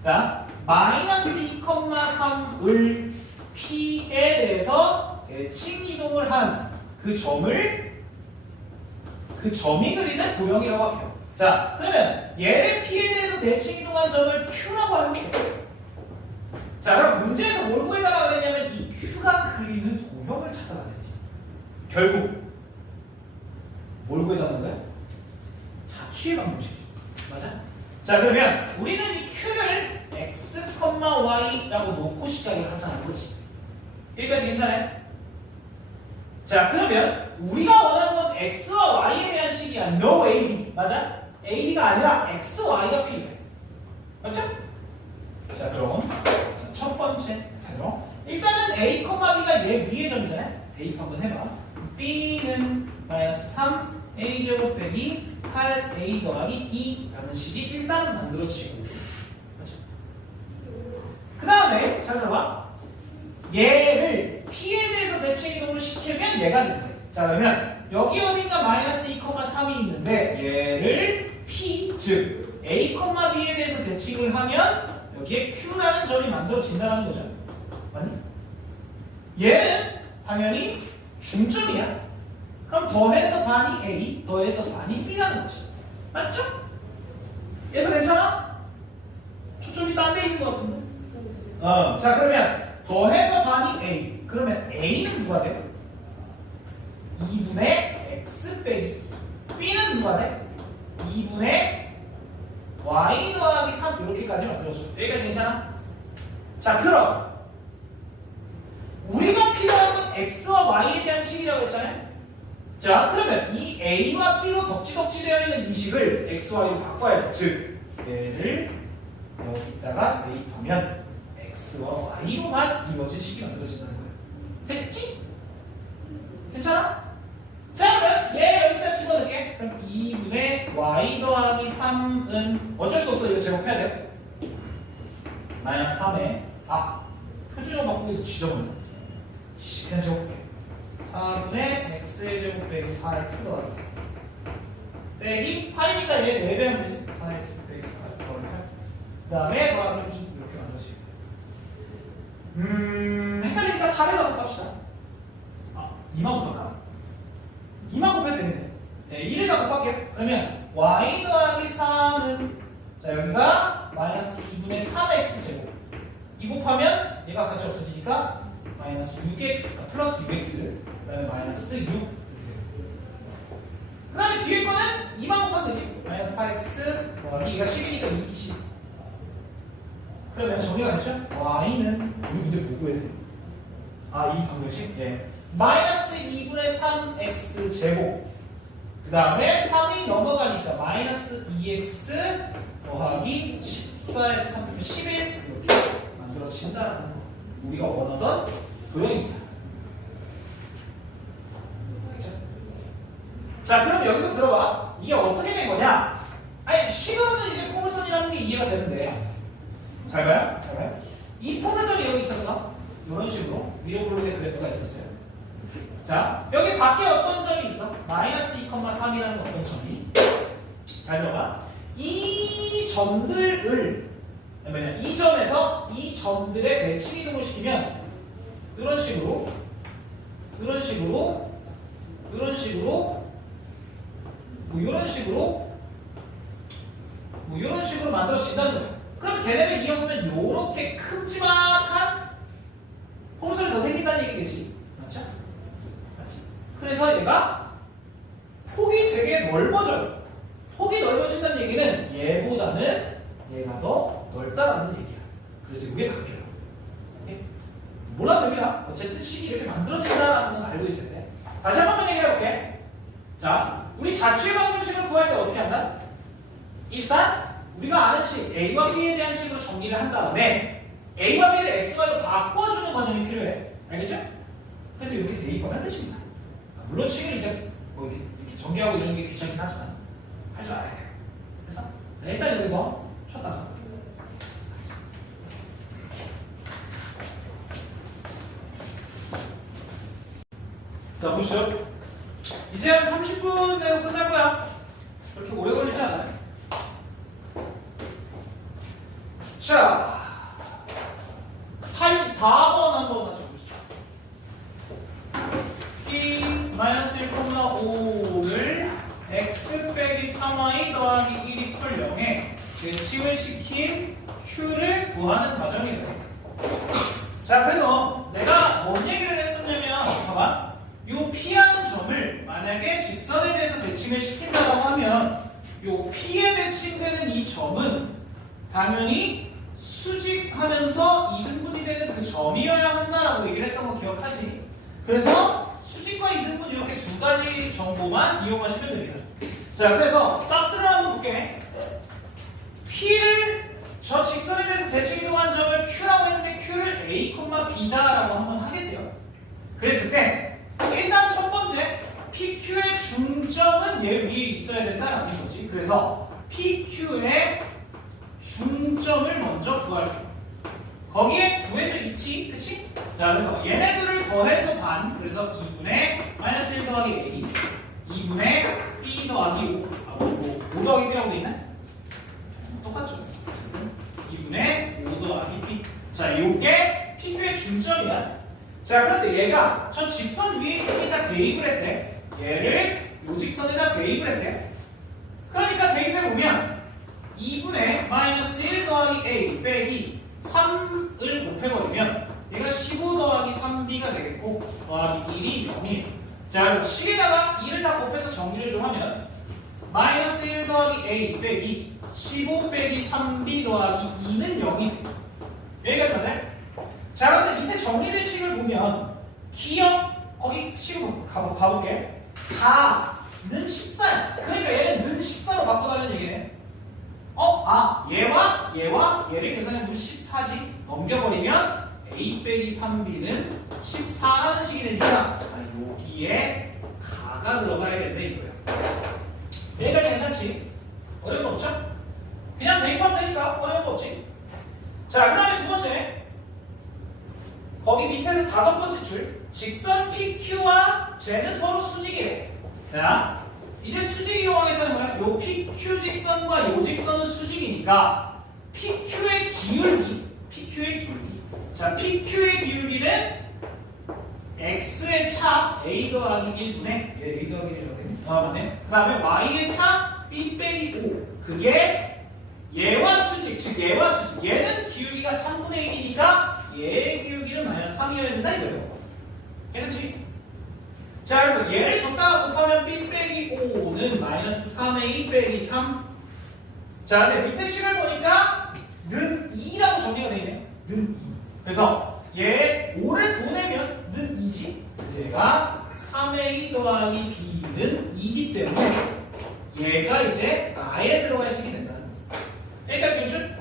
자, 마이너스 2,3을 P에 대해서 대칭 이동을 한 그 점이 그리는 도형이라고 할게요. 자, 그러면 얘를 P에 대해서 대칭 이동한 점을 Q라고 해볼게요. 자, 그럼 문제에서 뭘 구해달라고 그랬냐면 이 Q가 그리는 도형을 찾아가야지. 결국 뭘 구해달라는 거야? 자취의 방정식이죠. 맞아? 자, 그러면 우리는 이 Q를 x, y라고 놓고 시작을 하자는 거지. 여기까지 괜찮아요? 자, 그러면 우리가 원하는 건 x와 y에 대한 식이야. no ab. 맞아? ab가 아니라 x, y가 필요해. 맞죠? 자, 그럼 첫 번째. 자, 그럼 일단은 a, b가 얘 위의 점이잖아요. 대입 한번 해봐. b는 마이너스 3 a 제곱 빼기 8a 더하기 2라는 식이 일단 만들어지고, 맞죠? 그 다음에 잘 들어봐. 얘를 P에 대해서 대칭 이동을 시키면 얘가 되죠. 자, 그러면 여기 어딘가 마이너스 2,3이 있는데 얘를 P, 즉 A, B에 대해서 대칭을 하면 여기에 Q라는 점이 만들어진다는 거죠. 맞니? 얘는 당연히 중점이야. 그럼 더해서 반이 A, 더해서 반이 B라는 거지. 맞죠? 얘서 괜찮아? 초점이 딴 데 있는 것 같은데? 자, 그러면 더해서 반이 A. 그러면 A는 누가 돼? 2분의 X 빼기 B는 누가 돼? 2분의 Y 더하기 3 이렇게까지 만들어줘. 여기까지 괜찮아? 자, 그럼 우리가 필요한 건 X와 Y에 대한 식이라고 했잖아요? 자, 그러면 이 A와 B로 덕지덕지 되어 있는 이 식을 X, Y로 바꿔야 돼. 즉, 얘를 여기다가 대입하면 X와 Y로만 이루어진 식이 만들어진다는 거예요. 됐지? 괜찮아? 자, 그러면 얘 여기다 집어넣을게. 그럼 2분의 Y 더하기 3은 어쩔 수 없어. 이거 제곱해야 돼요. 마이너스 3에 표준형 바꾸기 위해서 지저분해. 그냥 제곱할게. 4분의 x의 제곱 빼기 4x 더하기 4 빼기 8이니까 얘 4배 하면 되지. 4x 빼기 8 더하기 8. 그 다음에 더하기 2 이렇게 만들어지고. 헷갈리니까 4배가 곱합시다. 2만 곱할까? 2만 곱해도 되는데. 네, 1에다 곱할게요. 그러면 y 더하기 3은 자, 여기가 마이너스 2분의 3x 제곱. 이 곱하면 얘가 같이 없어지니까 마이너스 6x, 플러스 6x, 그 다음에 마이너스 6 이렇게 돼요. 그 다음에 뒤에 거는 2만 곱하면 되지. 마이너스 8x 더하기 얘가 10이니까 20. 그러면 정리가 됐죠? y는 우리 근데 뭐 구해야 돼? 이 방정식? 네. 마이너스 2분의 3x 제곱. 그 다음에 3이 넘어가니까 마이너스 2x 더하기 14에서 3 빼면 11 이렇게 만들어진다는 거. 우리가 원하던 도형입니다. 알겠죠? 자, 그럼 여기서 들어봐. 이게 어떻게 된 거냐? 아니, 식으로는 이제 포물선이라는 게 이해가 되는데. 잘 봐요? 잘 봐요? 이 포물선이 여기 있었어. 이런 식으로 위로 블록의 그래프가 있었어요. 자, 여기 밖에 어떤 점이 있어? 마이너스 2,3이라는 어떤 점이. 잘 들어봐. 이 점들을 이 점에서 이 점들의 대칭 이동을 시키면 이런 식으로 이런 식으로 이런 식으로 뭐 이런 식으로 뭐 이런 식으로 만들어진다는 거예요. 그러면 걔네를 이어보면 이렇게 큼지막한 홈선이 더 생긴다는 얘기겠지. 맞죠? 맞지? 그래서 얘가 폭이 되게 넓어져요. 폭이 넓어진다는 얘기는 얘보다는 얘가 더 넓다라는 얘기야. 그래서 이게 바뀌어요. 오케이? 몰라도 됩니다. 어쨌든 식이 이렇게 만들어진다라는 건 알고 있어야 돼. 다시 한 번만 얘기해 볼게. 자, 우리 자취의 방정식을 구할 때 어떻게 한다? 일단 우리가 아는 식 A와 B에 대한 식으로 정리를 한 다음에 A와 B를 X와로 바꿔주는 과정이 필요해. 알겠죠? 그래서 이렇게 대입하면 끝입니다. 물론 식을 이제 뭐 이렇게 전개하고 이런 게 귀찮긴 하지만 할 줄 알아야 돼요. 그래서 일단 여기서 쉬었다가 자 보시죠. 이제 한 30분 내로 끝날 거야. 그렇게 오래 걸리지 않아요. 자 84번 한번 다시 보시죠. P-1,5를 x 빼기 3y 더하기 1이 펄 0에 대칭을 시킨 Q를 구하는 과정이래요. 자 그래서 내가 뭔 얘기를 했었냐면 봐봐. 요 P라는 점을 만약에 직선에 대해서 대칭을 시킨다고 하면 요 P에 대칭되는 이 점은 당연히 수직하면서 이등분이 되는 그 점이어야 한다라고 얘기를 했던 거 기억하지? 그래서 수직과 이등분 이렇게 두 가지 정보만 이용하시면 됩니다. 자 그래서 박스를 한번 볼게. P를 저 직선에 대해서 대칭 이동한 점을 Q라고 했는데 Q를 A, B다라고 한번 하겠대요. 그랬을 때 일단 첫 번째 PQ의 중점은 얘 위에 있어야 된다라는 거지. 그래서 PQ의 중점을 먼저 구할게요. 거기에 구해져 있지, 그치? 자, 그래서 얘네들을 더해서 반, 그래서 2분의 마이너스 1 더하기 A, 2분의 B 더하기 5 더하기 B라고 돼 있나? 똑같죠? 2분의 5 더하기 B. 자, 요게 PQ의 중점이야. 자, 그런데 얘가 저 직선 위에 있으니까 대입을 했대. 얘를 요 직선에다 대입을 했대. 그러니까 대입해보면 2분의 마이너스 1 더하기 A 빼기 3을 곱해버리면 얘가 15 더하기 3B가 되겠고 더하기 1이 0이에요. 자, 그래서 식에다가 2를 다 곱해서 정리를 좀 하면 마이너스 1 더하기 A 빼기 15 빼기 3B 더하기 2는 0이 돼요. 여기까지 맞아요? 자, 그런데 밑에 정리된 식을 보면 기억 거기 식을 가볼게. 다는 14야. 그러니까 얘는 는 14로 바꿔달라는 얘기네. 얘와 얘를 계산해보면 14지. 넘겨버리면 A 빼기 3B는 14라는 식이 되니까 여기에 가가 들어가야겠네 이거예요. 여기까지 괜찮지? 어려운 거 없죠? 그냥 대입하면 되니까 어려운 거 없지? 자, 그 다음에 두 번째. 거기 밑에서 다섯 번째 줄 직선 PQ와 쟤는 서로 수직이래. 자, 이제 수직 이용하겠다는 거야. 요 PQ 직선과 요 직선은 수직이니까 PQ의 기울기. 자, PQ의 기울기는 X의 차 A 더하기 1분의 A 더하기 1이라고 했네. 맞네. 그 다음에 Y의 차 B 빼기 5. 그게 얘와 수직, 즉 얘와 수직. 얘는 기울기가 3분의 1이니까 얘의 기울기는 마이너스 3이어야 된다 이거예요. 괜찮지? 자, 그래서 얘를 줬다가 곱하면 B 빼기 5는 마이너스 3의 2 빼기 3. 자, 근데 밑에 식을 보니까 는 2라고 정리가 되어 있네요. 는 2. 그래서 얘 5를 보내면 는 2지. 그래서 얘가 3의 2 더하기 B는 2이기 때문에 얘가 이제 나에 들어갈 식이 된다는 거예요. 여기까지 괜찮죠?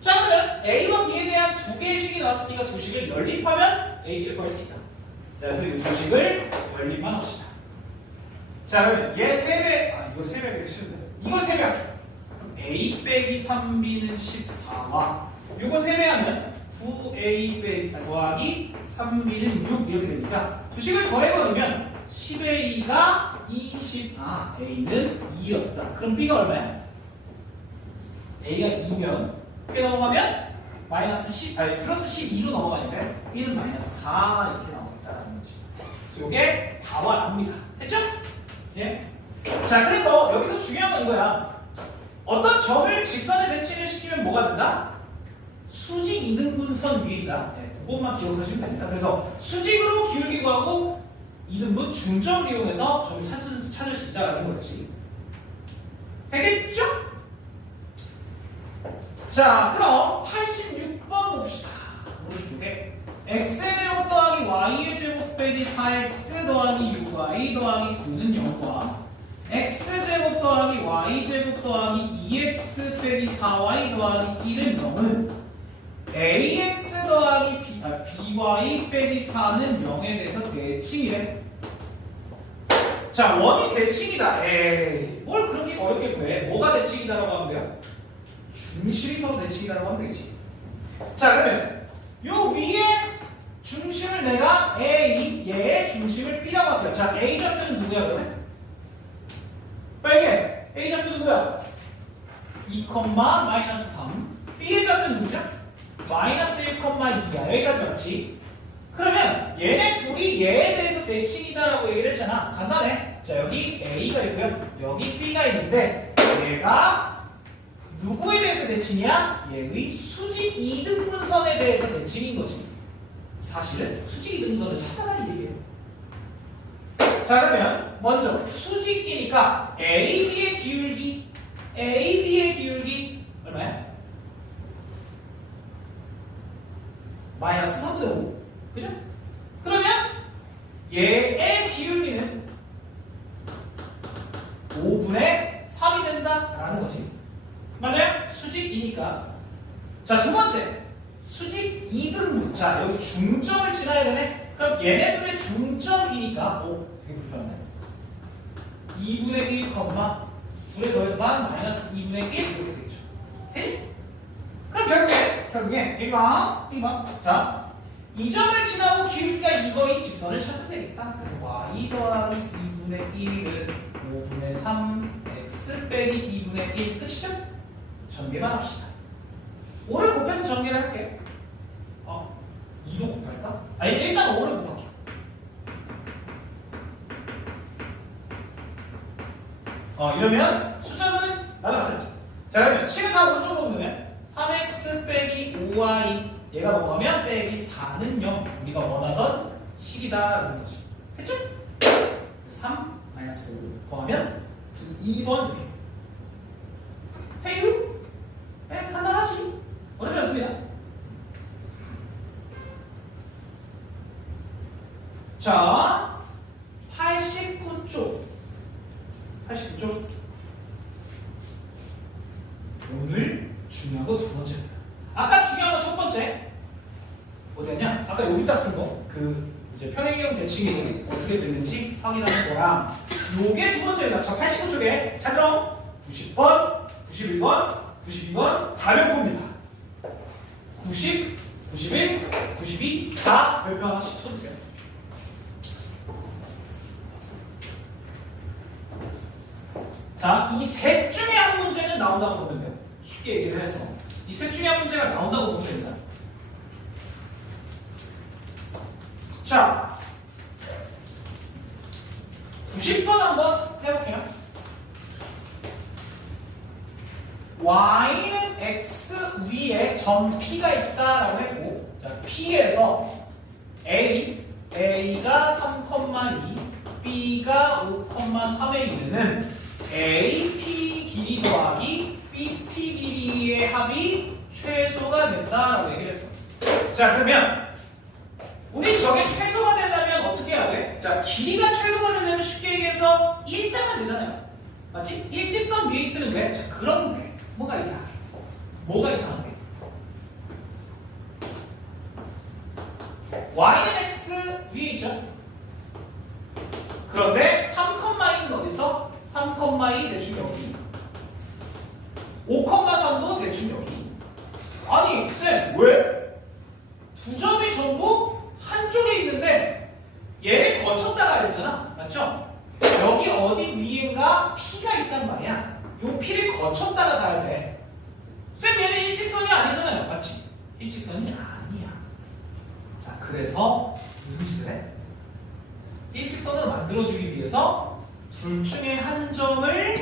자, 그러면 A와 B에 대한 두 개의 식이 나왔으니까 두 식을 연립하면 A, B를 구할 수 있다. 자, 그래서 이 두 식을 연립만 합시다. 자, 그러면 얘 3배, 이거 3배 되게 쉬운데. 이거 3배 할게요. 그럼 A 빼기 3B는 14와 이거 3배 하면 9A 빼기 더하기 3B는 6 이렇게 되니까 두 식을 더해버리면 10A가 20, A는 2였다. 그럼 B가 얼마야? A가 2면 B가 넘어가면 마이너스 10, 플러스 12로 넘어가니까 B는 마이너스 4 이렇게 나오겠다는 거지. 그래서 이게 다와 납니다. 됐죠? 예? 자, 그래서 여기서 중요한 건 이거야. 어떤 점을 직선에 대칭을 시키면 뭐가 된다? 수직 이등분선 위에 있다. 네, 그것만 기억하시면 됩니다. 그래서 수직으로 기울기 구하고 이등분 중점을 이용해서 점을 찾을 수 있다는 거지. 되겠죠? 자, 그럼 86번 봅시다. 오른쪽에 x제곱 더하기 y의 제곱 빼기 4x 더하기 6y 더하기 9는 0과 x제곱 더하기 y제곱 더하기 2x 빼기 4y 더하기 1은 0은 ax 2y 빼기 4는 0에 대해서 대칭이래. 자, 원이 대칭이다. 에이, 뭘 그렇게 어렵게 구해? 뭐가 대칭이다라고 하면 돼요? 중실이 서로 대칭이다라고 하면 되겠지. 자, 그러면 요 위에 중심을 내가 A, 얘의 중심을 B라고 할게요. 자, A 좌표는 누구야 그러면? 빨개. A 좌표 누구야? 2, 마이너스 3. B의 좌표는 누구죠? 마이너스 1, 2야. 여기까지 맞지? 그러면 얘네 둘이 얘에 대해서 대칭이다라고 얘기를 했잖아. 간단해. 자, 여기 A가 있고요. 여기 B가 있는데 얘가 누구에 대해서 대칭이야? 얘의 수직 이등분선에 대해서 대칭인 거지. 사실은 수직 이등분선을 찾아가는 얘기예요. 자, 그러면 먼저 수직이니까 AB의 기울기 얼마야? 마이너스 3분의 5. 그죠? 그러면 얘의 기울기는 5분의 3이 된다라는 거지. 맞아요? 수직이니까. 자, 두 번째. 수직 이등분. 자, 여기 중점을 지나야 되네. 그럼 얘네들의 중점이니까 되게 불편하네. 2분의 1, 둘에 더해서만 마이너스 2분의 1 이렇게 되겠죠. 오케이? 그럼 결국에 이거 자, 이 점을 지나고 기울기가 이거인 직선을 찾으면 되겠다. 그래서 y 더하기 2분의 1은 5분의 3 x 빼기 2분의 1 끝이죠? 전개만 합시다. 5를 곱해서 전개를 할게. 2도 곱할까? 아니, 일단 5를 곱할게. 이러면 숫자는 날아가죠. 자, 그러면 식을 다 오른쪽으로 보면 3x 빼기 5y 얘가 넘어가면 빼기 4는 0. 우리가 원하던 식이다라는 거지. 했죠? 3 마이너스 5 더하면 2번 이렇게. 테이프? 네, 간단하지. 어렵지 않습니다. 자, 89쪽. 오늘 중요한 거 두 번째입니다. 아까 중요한 거 첫 번째 어디였냐? 아까 여기다 쓴 거. 이제 평행이동 대칭이 어떻게 됐는지 확인하는 거랑 요게 두 번째입니다. 자, 89쪽에 찾아 90번, 91번, 92번 다 별표입니다. 90, 91, 92 다 별표 하나씩 쳐주세요. 자, 이 셋 중에 한 문제는 나온다고 보면 돼요. 쉽게 얘기를 해서 이 셋 중에 한 문제가 나온다고 보면 됩니다. 자, 90번 한번 해볼게요. y는 x 위에 점 p가 있다라고 했고, 자, p에서 a가 3,2, b가 5,3에 이르는 AP 길이 더하기 BP 길이의 합이 최소가 된다라고 얘기를 했어. 자, 그러면 우리 저게 최소가 되려면 어떻게 해야 돼? 자, 길이가 최소가 되려면 쉽게 얘기해서 일자가 되잖아요. 맞지? 일직선 위에 있으면 돼. 자, 그런데 뭐가 이상해? 뭐가 이상한데? y는 x 위에 있죠? 그런데 3,2는 어디 있어? 3,2 대충 여기, 5,3도 대충 여기. 아니 쌤, 왜? 두 점이 전부 한쪽에 있는데 얘를 거쳤다 가야 되잖아. 맞죠? 여기 어디 위에가 P가 있단 말이야. 요 P를 거쳤다가 가야 돼. 쌤, 얘는 일직선이 아니잖아요. 맞지? 일직선이 아니야. 자, 그래서 무슨 짓을 해? 일직선으로 만들어주기 위해서 둘 중에 한 점을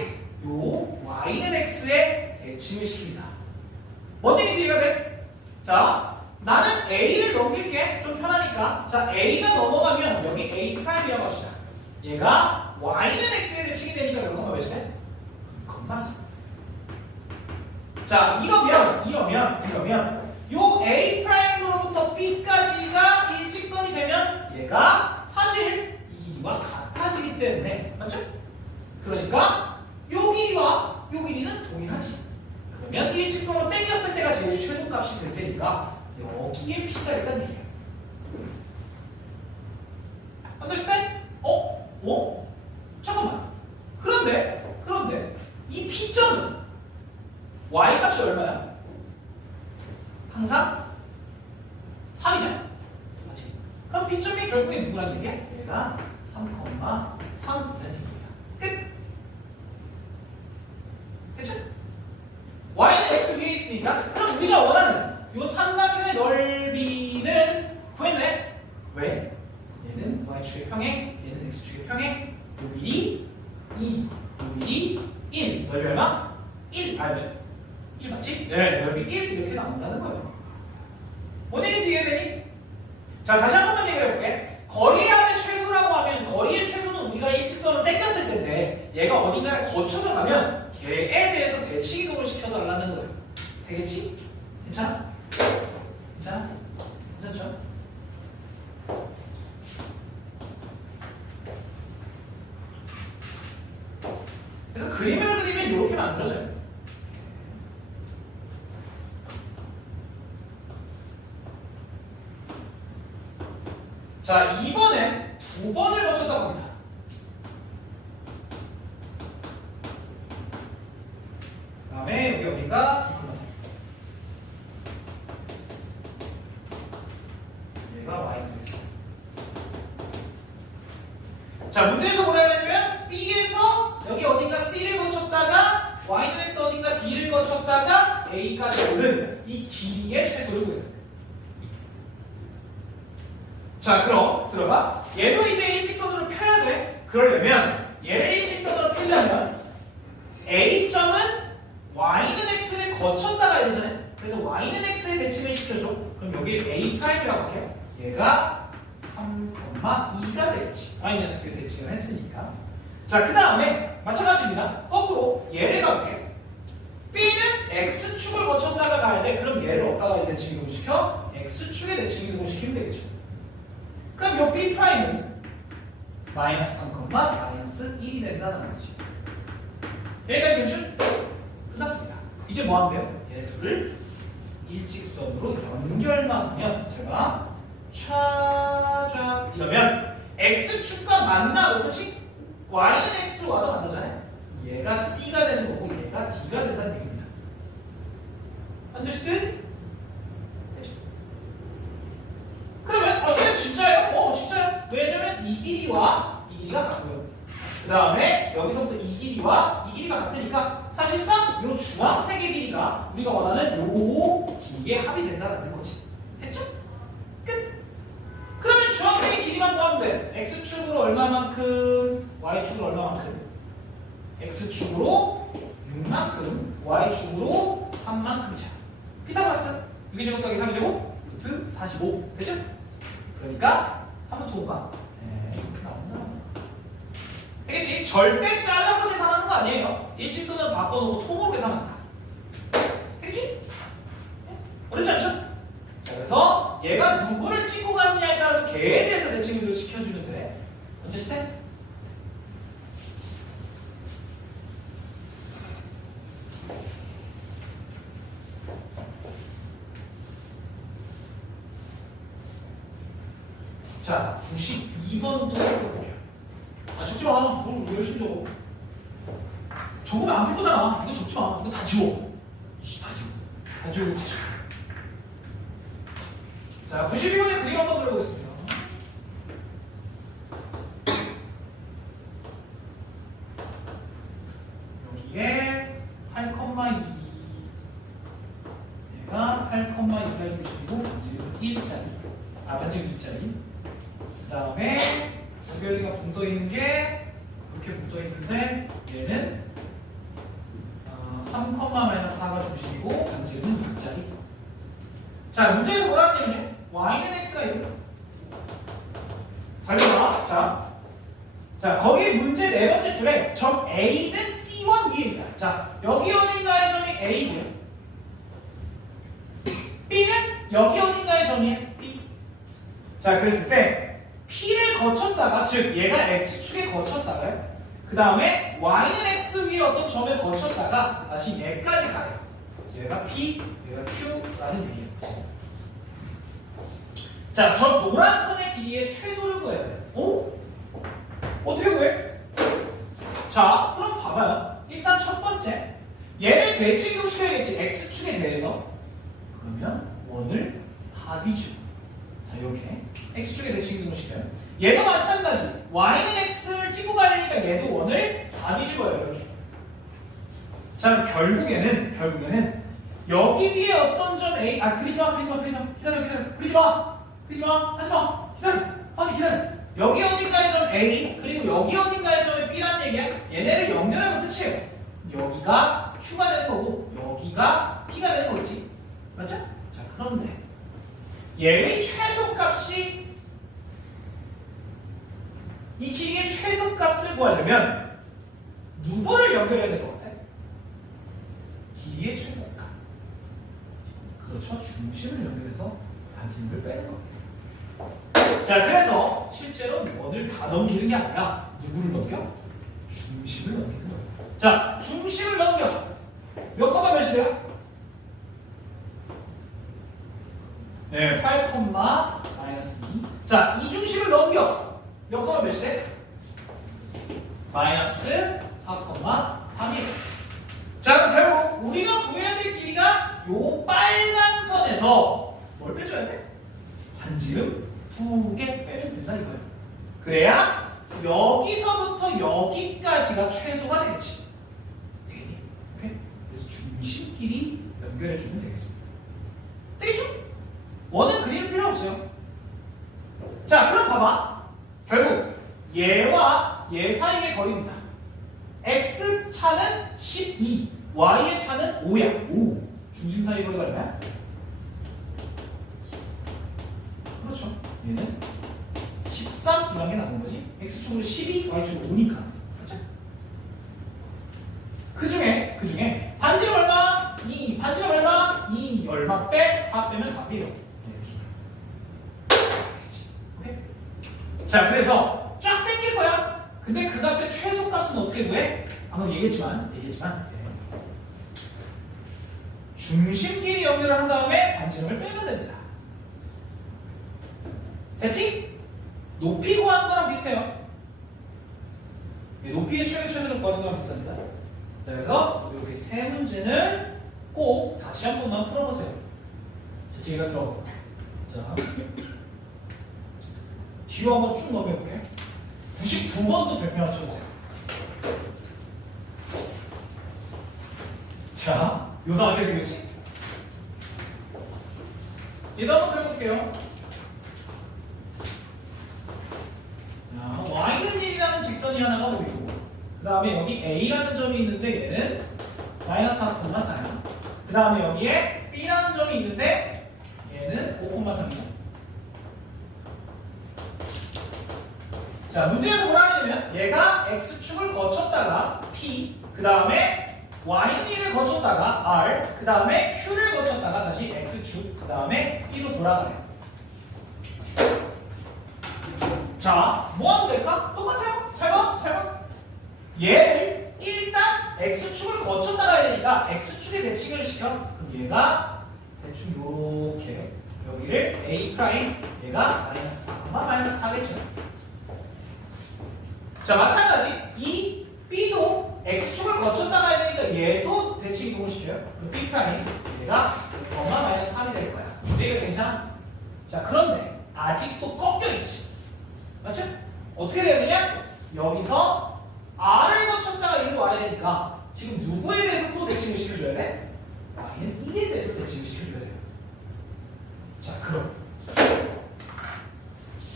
요 y는 x에 대칭을 시킵니다. 뭔 얘기인지 이해가 돼? 자, 나는 a를 넘길게. 좀 편하니까. 자, a가 넘어가면 여기 a'이라고 합시다. 얘가 y는 x에 대칭이 되니까 몇 콤마 몇이 돼? 0,3. 자, 이러면 요 a'로부터 b까지가 일직선이 되면 얘가 사실 이 길이와 같아지기 때문에, 맞죠? 그러니까 요 길이와 요 길이는 동일하지. 그러면 일직선으로 당겼을 때가 제일 최소값이 될 테니까 여기에 P가 있다는 얘기예요. understand? 잠깐만. 그런데 이 P점은 y 값이 얼마야? 항상 3이잖아. 맞지? 그럼 P점이 결국에 누구란 얘기야? 얘가 3,3이라는 얘기야. 끝. 됐죠? y는 x 위에 있으니까 그럼 우리가 원하는 이 삼각형의 넓이는 구했네. 왜? 얘는 y축의 평행, 얘는 x축의 평행. 요 길이 2, 요 길이 1. 넓이 얼마? 1. 1 맞지? 네, 넓이 1 이렇게 나온다는 거예요. 뭔 얘기인지 이해되니? 자, 다시 한 번만 얘기를 해볼게. 거리의 최소라고 하면 거리의 최소는 우리가 일직선으로 당겼을 텐데 얘가 어딘가를 거쳐서 가면 걔에 대해서 대칭 이동을 시켜달라는 거예요. 되겠지? 괜찮아? 괜찮아? 괜찮죠? 그래서 그림을 그리면 이렇게 만들어져요. 자, 2번엔 2번을 거쳤다고 합니다. 그 다음에 여기 어디가? 얘가 yx. 자, 문제에서 뭐라 하냐면 B에서 여기 어딘가 C를 거쳤다가 y는 x 어딘가 D를 거쳤다가 A까지 오는 이 길이의 최소를 구해요. 자, 그럼 들어봐. 얘도 이제 일직선으로 펴야 돼. 그러려면 얘를 일직선으로 펴려면 A점은 y는 x를 거쳤다 가야 되잖아요. 그래서 y는 x에 대칭을 시켜줘. 그럼 여기 A'이라고 할게요. 얘가 3,2가 되겠지. y는 x에 대칭을 했으니까. 자, 그 다음에 마찬가지입니다. 거꾸로 얘를 가볼게. B는 x축을 거쳤다가 가야 돼. 그럼 얘를 어디다가 대칭 이동시켜? x축에 대칭 이동시키면 되겠죠. 그럼 요 B'은 마이너스 3, 마이너스 1이 된다는 거지. 여기까지 연출 끝났습니다. 이제 뭐 하면 돼요? 얘네 둘을 일직선으로 연결만 하면 제가 차좌 이러면 X축과 만나고 그치? Y는 X와도 만나잖아요. 얘가 C가 되는 거고 얘가 D가 된다는 얘기입니다. Understood? 그러면 쌤 진짜요? 진짜요? 왜냐면 이 길이와 이 길이가 같고요. 그 다음에 여기서부터 이 길이와 이 길이가 같으니까 사실상 이 주황색의 길이가 우리가 원하는 요 길이의 합이 된다는 거지. 했죠? 끝. 그러면 주황색의 길이만 구하면 돼. x축으로 얼마만큼, y축으로 얼마만큼? x축으로 6만큼, y축으로 3만큼이죠. 피타고라스 6제곱 더하기 3제곱 루트 45 되죠? 그러니까 3은 좋은가? 네, 이렇게 나온다. 되겠지? 절대 잘라서 계산하는 거 아니에요. 일직선을 바꿔놓고 통으로 계산한다. 되겠지? 어렵지 않죠? 자, 그래서 얘가 누구를 찍고 가느냐에 따라서 걔에 대해서 대칭을 시켜주면 돼. 언제 스텝? 자, 92번도 해볼게요. 적지 마. 뭘 열심히 적어. 적으면 안 풀 거잖아. 이거 적지 마. 이거 다 지워. 다 지워. 다 지우고 다 지워. 자, 92번의 그림 한번 그려보겠습니다. 여기에 8,2 얘가 8,2가 주시고 반지름 1짜리 반지름 2짜리 그 다음에 여기 어디가 붕 떠 있는 게 이렇게 붕 떠 있는데 얘는 3,-4가 주시고 반지름은 2짜리. 자, 문제에서 뭐라는 얘기냐? y는 x가 있고 잘 들어봐. 자, 거기 문제 네 번째 줄에 점 A는 C1, B입니다. 자, 여기 어딘가의 점이 A고요. B는 여기 어딘가의 점이에요. B. 자, 그랬을 때 P를 거쳤다가, 즉 얘가 X축에 거쳤다가요. 그 다음에 Y는 X 위에 어떤 점에 거쳤다가 다시 얘까지 가요. 얘가 P, 얘가 Q라는 얘기예요. 자, 저 노란 선의 길이의 최소를 구해야 돼. 어? 어떻게 구해? 자, 그럼 봐봐요. 일단 첫 번째, 얘를 대칭 이동시켜야겠지. x축에 대해서. 그러면 원을 다 뒤집어. 자, 이렇게 x축에 대칭 이동시켜요. 얘도 마찬가지. y는 x를 찍고 가야 되니까 얘도 원을 다 뒤집어요. 이렇게. 자, 결국에는 여기 위에 어떤 점 A, 그리지 마. 기다려. 여기 어딘가의 점 A, 그리고 여기 어딘가의 점에 B라는 얘기야. 얘네를 연결하면 끝이에요. 여기가 Q가 되는 거고, 여기가 P가 되는 거겠지. 맞죠? 자, 그런데 얘의 최소값이 이 길이의 최소값을 구하려면 누구를 연결해야 될 것 같아? 길이의 최소값. 그렇죠. 중심을 연결해서 반지름을 빼는 겁니다. 자, 그래서 실제로 원을 다 넘기는 게 아니라 누구를 넘겨? 중심을 넘기는 거예요. 자, 중심을 넘겨. 몇 콤마 몇이래요? 네, 8, 마이너스 2. 자, 이 중심을 넘겨. 몇 콤마 몇이래? 마이너스 4,3이에요. 자, 그럼 결국 우리가 구해야 될 길이가 요 빨간 선에서 뭘 빼줘야 돼? 반지름 2개 빼면 된다 이거예요. 그래야 여기서부터 여기까지가 최소가 되겠지. 되겠니? 오케이? 그래서 중심끼리 연결해주면 되겠습니다. 되겠죠? 원은 그릴 필요 없어요. 자, 그럼 봐봐. 결국 얘와 얘 사이의 거리입니다. x 차는 12, y의 차는 5야. 5. 중심 사이 거리가 얼마야? 그렇죠. 얘는 13 이런 게 나온 거지. x축으로 12, y축으로 5니까. 그렇죠? 그 중에 반지름 얼마? 2. 반지름 얼마? 2 얼마 빼? 4 빼면 답이에요. 이렇게. 오케이? 자, 그래서 쫙 당길 거야. 근데 그 값의 최소값은 어떻게 구해? 방금 얘기했지만 중심끼리 연결을 한 다음에 반지름을 빼면 됩니다. 됐지? 높이 구하는 거랑 비슷해요. 높이의 최소를 구하는 거랑 비슷합니다. 자, 그래서 이렇게 세 문제는 꼭 다시 한 번만 풀어보세요. 자, 제가 들어가고. 자, 뒤로 한번 쭉 넘겨볼게요. 99번도 별표 맞춰주세요. 자, 요사 어떻게 생겼지? 얘도 한번 그려볼게요. 자, y는 1이라는 직선이 하나가 보이고, 그 다음에 여기 a라는 점이 있는데 얘는 마이너스 4,4야. 그 다음에 여기에 b라는 점이 있는데 얘는 5,3이야. 자, 문제에서 뭐라 하냐면 얘가 x축을 거쳤다가 p, 그 다음에 y는 1을 거쳤다가 r, 그 다음에 q를 거쳤다가 다시 x축, 그 다음에 b로 돌아가네. 자, 뭐 하면 될까? 똑같아요. 잘 봐. 얘를 일단 x축을 거쳤다가 해야 되니까 x축에 대칭을 시켜. 그럼 얘가 대충 요렇게 여기를 a 프라임, 얘가 마이너스 4, 마이너스 4겠죠. 자, 마찬가지 이 B도 X축을 거쳤다가 해야 되니까 얘도 대칭 이동을 시켜요. 그럼 B 프라임 얘가 엄마 마이너스 3이 될 거야. 근데 이거 괜찮아? 자, 그런데 아직도 꺾여 있지. 맞죠? 어떻게 돼야 되냐? 여기서 R을 거쳤다가 이리로 와야 되니까 지금 누구에 대해서 또 대칭을 시켜줘야 돼? Y는 1에 대해서 대칭을 시켜줘야 돼요. 자, 그럼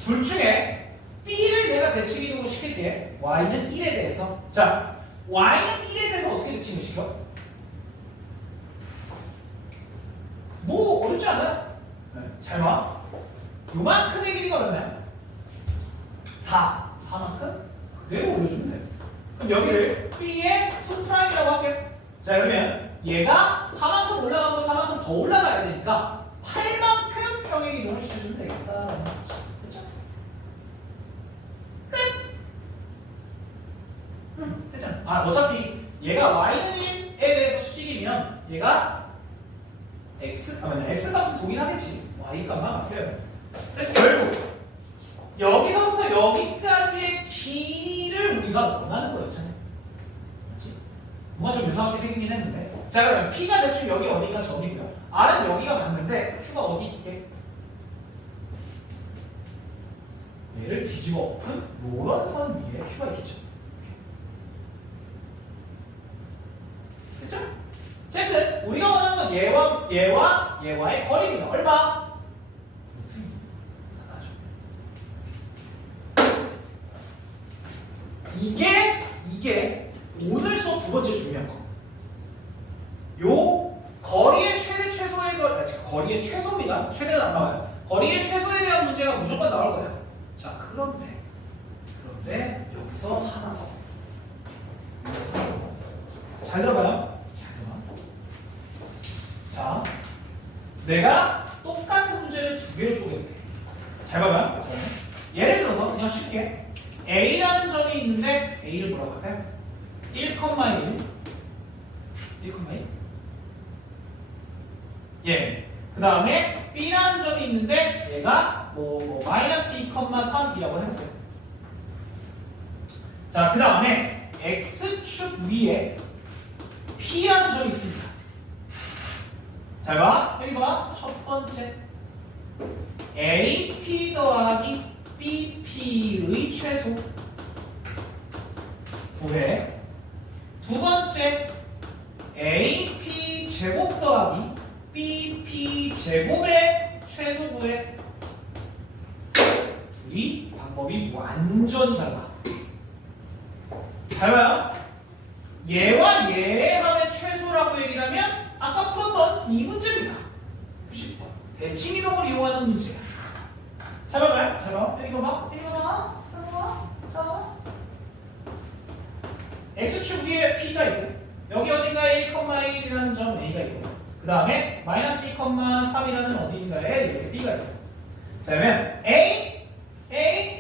둘 중에 B를 내가 대칭 이동을 시킬게. Y는 1에 대해서. 자, Y는 1에 대해서 어떻게 대칭을 시켜? 뭐 어렵지 않아요? 네, 잘 봐. 요만큼의 길이가 얼마야? 4. 4만큼 그대로 올려주면 돼요. 그럼 여기를 B의 2'이라고 할게요. 자, 그러면 얘가 4만큼 올라가고 4만큼 더 올라가야 되니까 8만큼 평행 이동을 시켜주면 되겠다. 됐잖아. 어차피 얘가 y는 1에 대해서 수직이면 얘가 x 값은 동일하겠지. y 값만 바뀌어요. 그래서 결국 여기서부터 여기까지의 길이를 우리가 원하는 거였잖아요. 맞지? 뭔가 좀 이상하게 생기긴 했는데. 자, 그러면 P가 대충 여기 어디가 점이고요. R은 여기가 맞는데 Q가 어디 있게? 얘를 뒤집어 엎은 이런 선 위에 Q가 있겠죠. 됐죠? 어쨌든 우리가 원하는 건 얘와의 거리입니다. 얼마? 루트 2 하나죠. 이게 오늘 수업 두 번째 중요한 거. 요 거리의 최대 최소의 거리의 최소입니다. 최대는 안 나와요. 거리의 최소에 대한 문제가 무조건 나올 거예요. 자, 그런데 여기서 하나 더. 잘 들어봐요. 자, 내가 똑같은 문제를 두 개로 쪼개볼게. 잘 봐봐요. 예를 들어서 그냥 쉽게 A라는 점이 있는데 A를 뭐라고 할까요? 1,1 1,1 예. 그 다음에 B라는 점이 있는데 얘가 마이너스 2,3이라고 해볼게요. 자, 그 다음에 X축 위에 P라는 점이 있습니다. 잘 봐. 여기 봐. 첫 번째. AP 더하기 BP의 최소 구해. 두 번째. AP 제곱 더하기 BP 제곱의 최소 구해. 둘이 방법이 완전히 달라. 잘 봐요. 얘와 얘의 합의 최소라고 얘기를 하면 아까 풀었던 이 문제입니다. 90번. 대칭 이동을 이용하는 문제. 잘 봐봐요. 잘 봐. 이거 봐. 이거 봐. 이거 봐. X축 위에 P가 있고 여기 어딘가에 1,1이라는 점 A가 있고 그 다음에 마이너스 2,3이라는 어딘가에 이렇게 B가 있어요. 자, 그러면 A,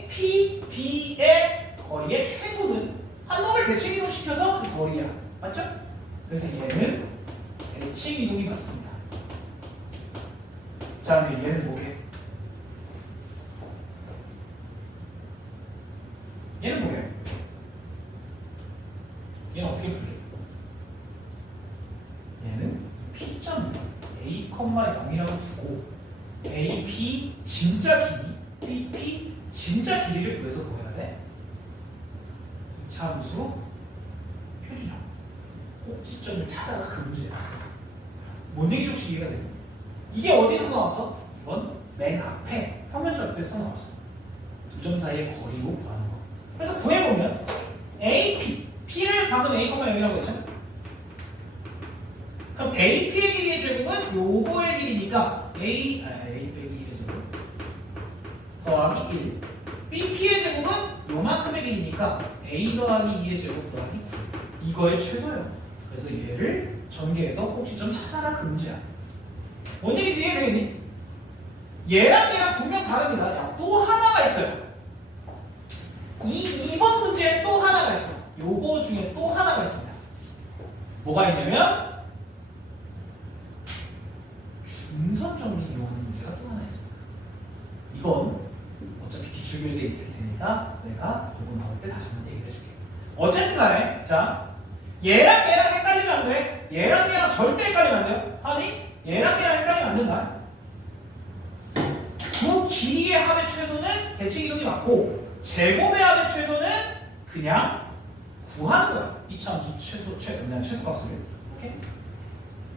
P, B의 거리의 최소는 한 놈을 대칭 이동시켜서 그 거리야. 맞죠? 그래서 얘는 대칭 이동이 맞습니다. 자, 근데 얘는 뭐게? 얘는 뭐게? 얘는 어떻게 풀게? 얘는 P점 A, 0이라고 두고 AP 진짜 길이, BP 진짜 길이를 구해서 뭐 해야 돼? 이차함수 표준형 꼭지점을 찾아라 그 문제야. 뭔 얘기 혹시 이해가 되고? 이게 어디서 나왔어? 이건 맨 앞에 평면절표에서 나왔어. 두 점 사이의 거리로 구하는 거. 그래서 구해보면 AP, P를 방금 A,0이라고 했죠? 그럼 AP의 길이의 제곱은 요거의 길이니까 A 빼기 1의 제곱 더하기 1 BP의 제곱은 요만큼의 길이니까 A 더하기 2의 제곱 더하기 9 이거의 최소예요. 그래서 얘를 전개해서 꼭지점 찾아라 그 문제야. 뭔 얘기인지 이해되겠니? 얘랑 분명 다릅니다. 야, 또 하나가 있어요. 2번 문제에 또 하나가 있어. 요거 중에 또 하나가 있습니다. 뭐가 있냐면 중선 정리 이용하는 문제가 또 하나 있습니다. 이건 어차피 기출교재에 있을 테니까 내가 이거 나올 때 다시 한번 얘기를 해줄게. 어쨌든 간에 자 얘랑 헷갈리면 안 돼. 얘랑 절대 헷갈리면 안 돼요. 아니 얘랑 헷갈리면 안 된다. 두 길이의 합의 최소는 대칭 이동이 맞고 제곱의 합의 최소는 그냥 구하는 거야. 이차함수 최소값을. 오케이?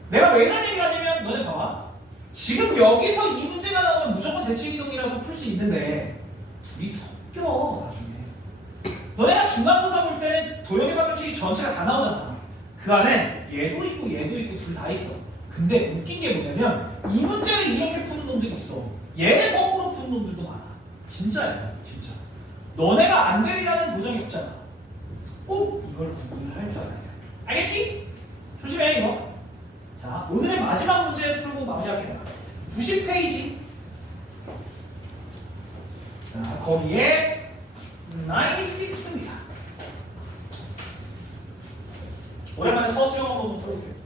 내가 왜 이런 얘기를 하냐면 너네 봐봐. 지금 여기서 이 문제가 나오면 무조건 대칭 이동이라서 풀 수 있는데 둘이 섞여 나중에. 너네가 중간고사 볼 때는 도형의 방정식이 전체가 다 나오잖아. 그 안에 얘도 있고 둘 다 있어. 근데 웃긴 게 뭐냐면 이 문제를 이렇게 푸는 놈들이 있어. 얘를 거꾸로 푸는 놈들도 많아. 진짜야, 진짜. 너네가 안 되리라는 보장이 없잖아. 꼭 이걸 구분을 할 줄 알아야 돼. 알겠지? 조심해 이거. 자, 오늘의 마지막 문제 풀고 마무리할게요. 90페이지. 자, 거기에 96입니다. 오랜만에 서술형 한번 풀어볼게요.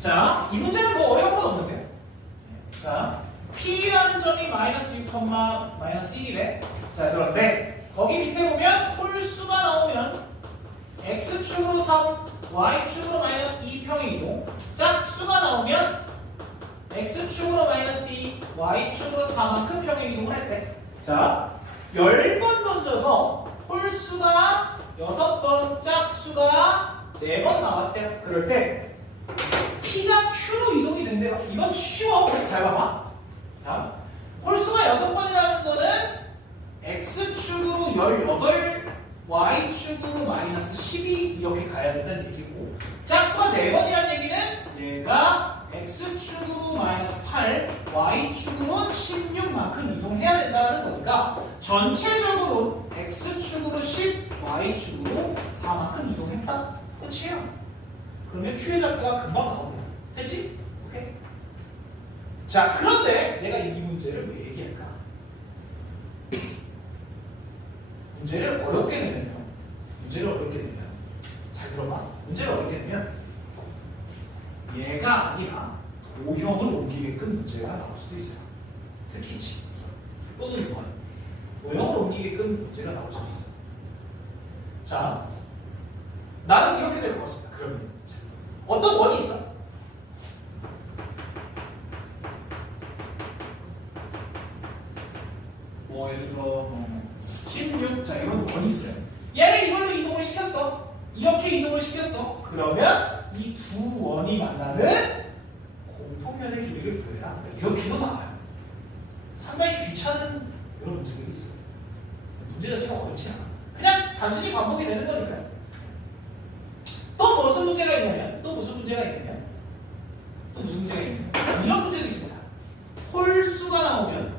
자, 이 문제는 뭐 어려운 건 없는데요. 자, P라는 점이 마이너스 6, 마이너스 1이래. 자, 그런데 거기 밑에 보면 홀수가 나오면 X축으로 3, Y축으로 마이너스 2 평행이동. 짝수가 나오면 X축으로 마이너스 2, Y축으로 4만큼 평행이동을 했대. 자, 10번 던져서 홀수가 6번, 짝수가 4번 나왔대요. 그럴 때 P가 Q로 이동이 된대요. 이건 쉬워. 잘 봐봐. 자, 홀수가 6번이라는 거는 X축으로 18, Y축으로 마이너스 12 이렇게 가야 된다는 얘기고, 짝수가 4번이라는 얘기는 얘가 X축으로 마이너스 8, Y축으로 16만큼 이동해야 된다는 거니까 전체적으로 X축으로 10, Y축으로 4만큼 이동했다. 끝이에요. 그러면 Q의 좌표가 금방 나오고 됐지? 오케이? 자, 그런데 내가 이 문제를 왜 얘기할까? 문제를 어렵게 내면 잘 들어봐. 문제를 어렵게 내면 얘가 아니라 도형을 옮기게끔 문제가 나올 수도 있어요. 특히 직선 또는 원, 도형을 옮기게끔 문제가 나올 수도 있어요. 자, 나는 이렇게 될 것 같습니다. 그러면 어떤 원이 있어? 뭐 예를 들어 16, 자 이런 원이 있어요. 얘를 이걸로 이동을 시켰어. 이렇게 이동을 시켰어. 그러면 이 두 원이 만나는 공통면의 길이를 구해라. 이렇게도 나와요. 상당히 귀찮은 이런 문제들이 있어요. 문제 자체가 어렵지 않아. 그냥 단순히 반복이 되는 거니까요. 또 무슨 문제가 있냐면 이런 문제도 있습니다. 홀수가 나오면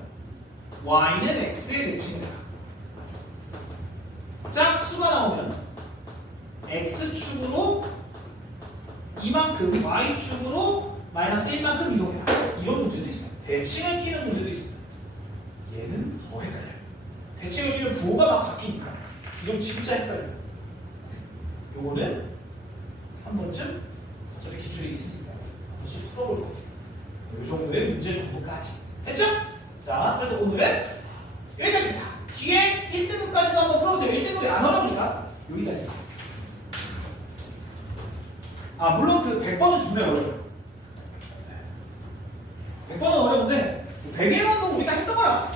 y는 x의 대칭이다. 짝수가 나오면 x축으로 이만큼, y축으로 마이너스 1만큼 이동해라. 이런 문제도 있어요. 대칭을 끼는 문제도 있습니다. 얘는 더 헷갈려요. 대칭을 끼면 부호가 막 바뀌니까 이건 진짜 헷갈려요. 요거는 한 번쯤 저희 기출이 있으니까 한 번씩 풀어볼 거예요. 이 정도의 문제 정도까지 됐죠? 자, 그래서 오늘은 여기까지입니다. 뒤에 1등급까지도 한번 풀어보세요. 1등급이 안 어렵니까? 여기까지. 아, 물론 그 100번은 준비가 어려워요. 100번은 어려운데 101번도 우리가 했던 거야.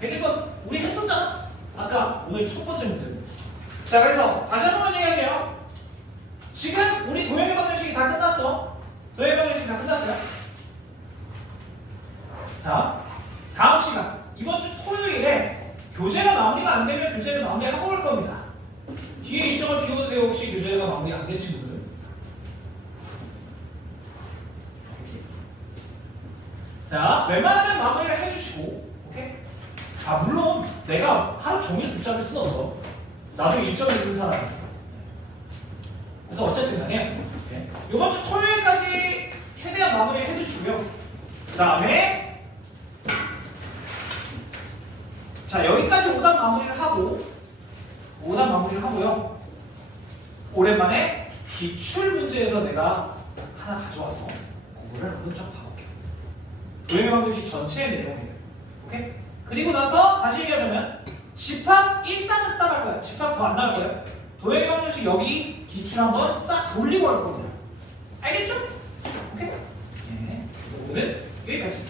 101번 우리 했었잖아. 아까 오늘 첫 번째 문제. 자, 그래서 다시 한 번만 얘기할게요. 지금 우리 도형의 방정식이 다 끝났어. 도형의 방정식이 다 끝났어요. 자, 다음 시간 이번 주 토요일에 교재가 마무리가 안 되면 교재를 마무리하고 올 겁니다. 뒤에 일정을 비워주세요. 혹시 교재가 마무리 안 된 친구들. 자, 웬만하면 마무리를 해주시고, 오케이? 아, 물론 내가 하루 종일 붙잡을 수는 없어. 나도 일정이 있는 사람이야. 그래서 어쨌든 간에 이번 주 토요일까지 최대한 마무리 해주시고요. 그 다음에 자, 여기까지 5단 마무리를 하고요. 오랜만에 기출 문제에서 내가 하나 가져와서 공부를 한번 좀 봐볼게요. 도형의 방정식 전체의 내용이에요. 오케이? 그리고 나서 다시 얘기하자면 집합 1단은 싹 할 거야. 집합 더 안 나올 거야. 도형의 방정식 여기 기출 한번 싹 돌리고 할 겁니다. 알겠죠? 오케이? 네. 오늘은 여기까지.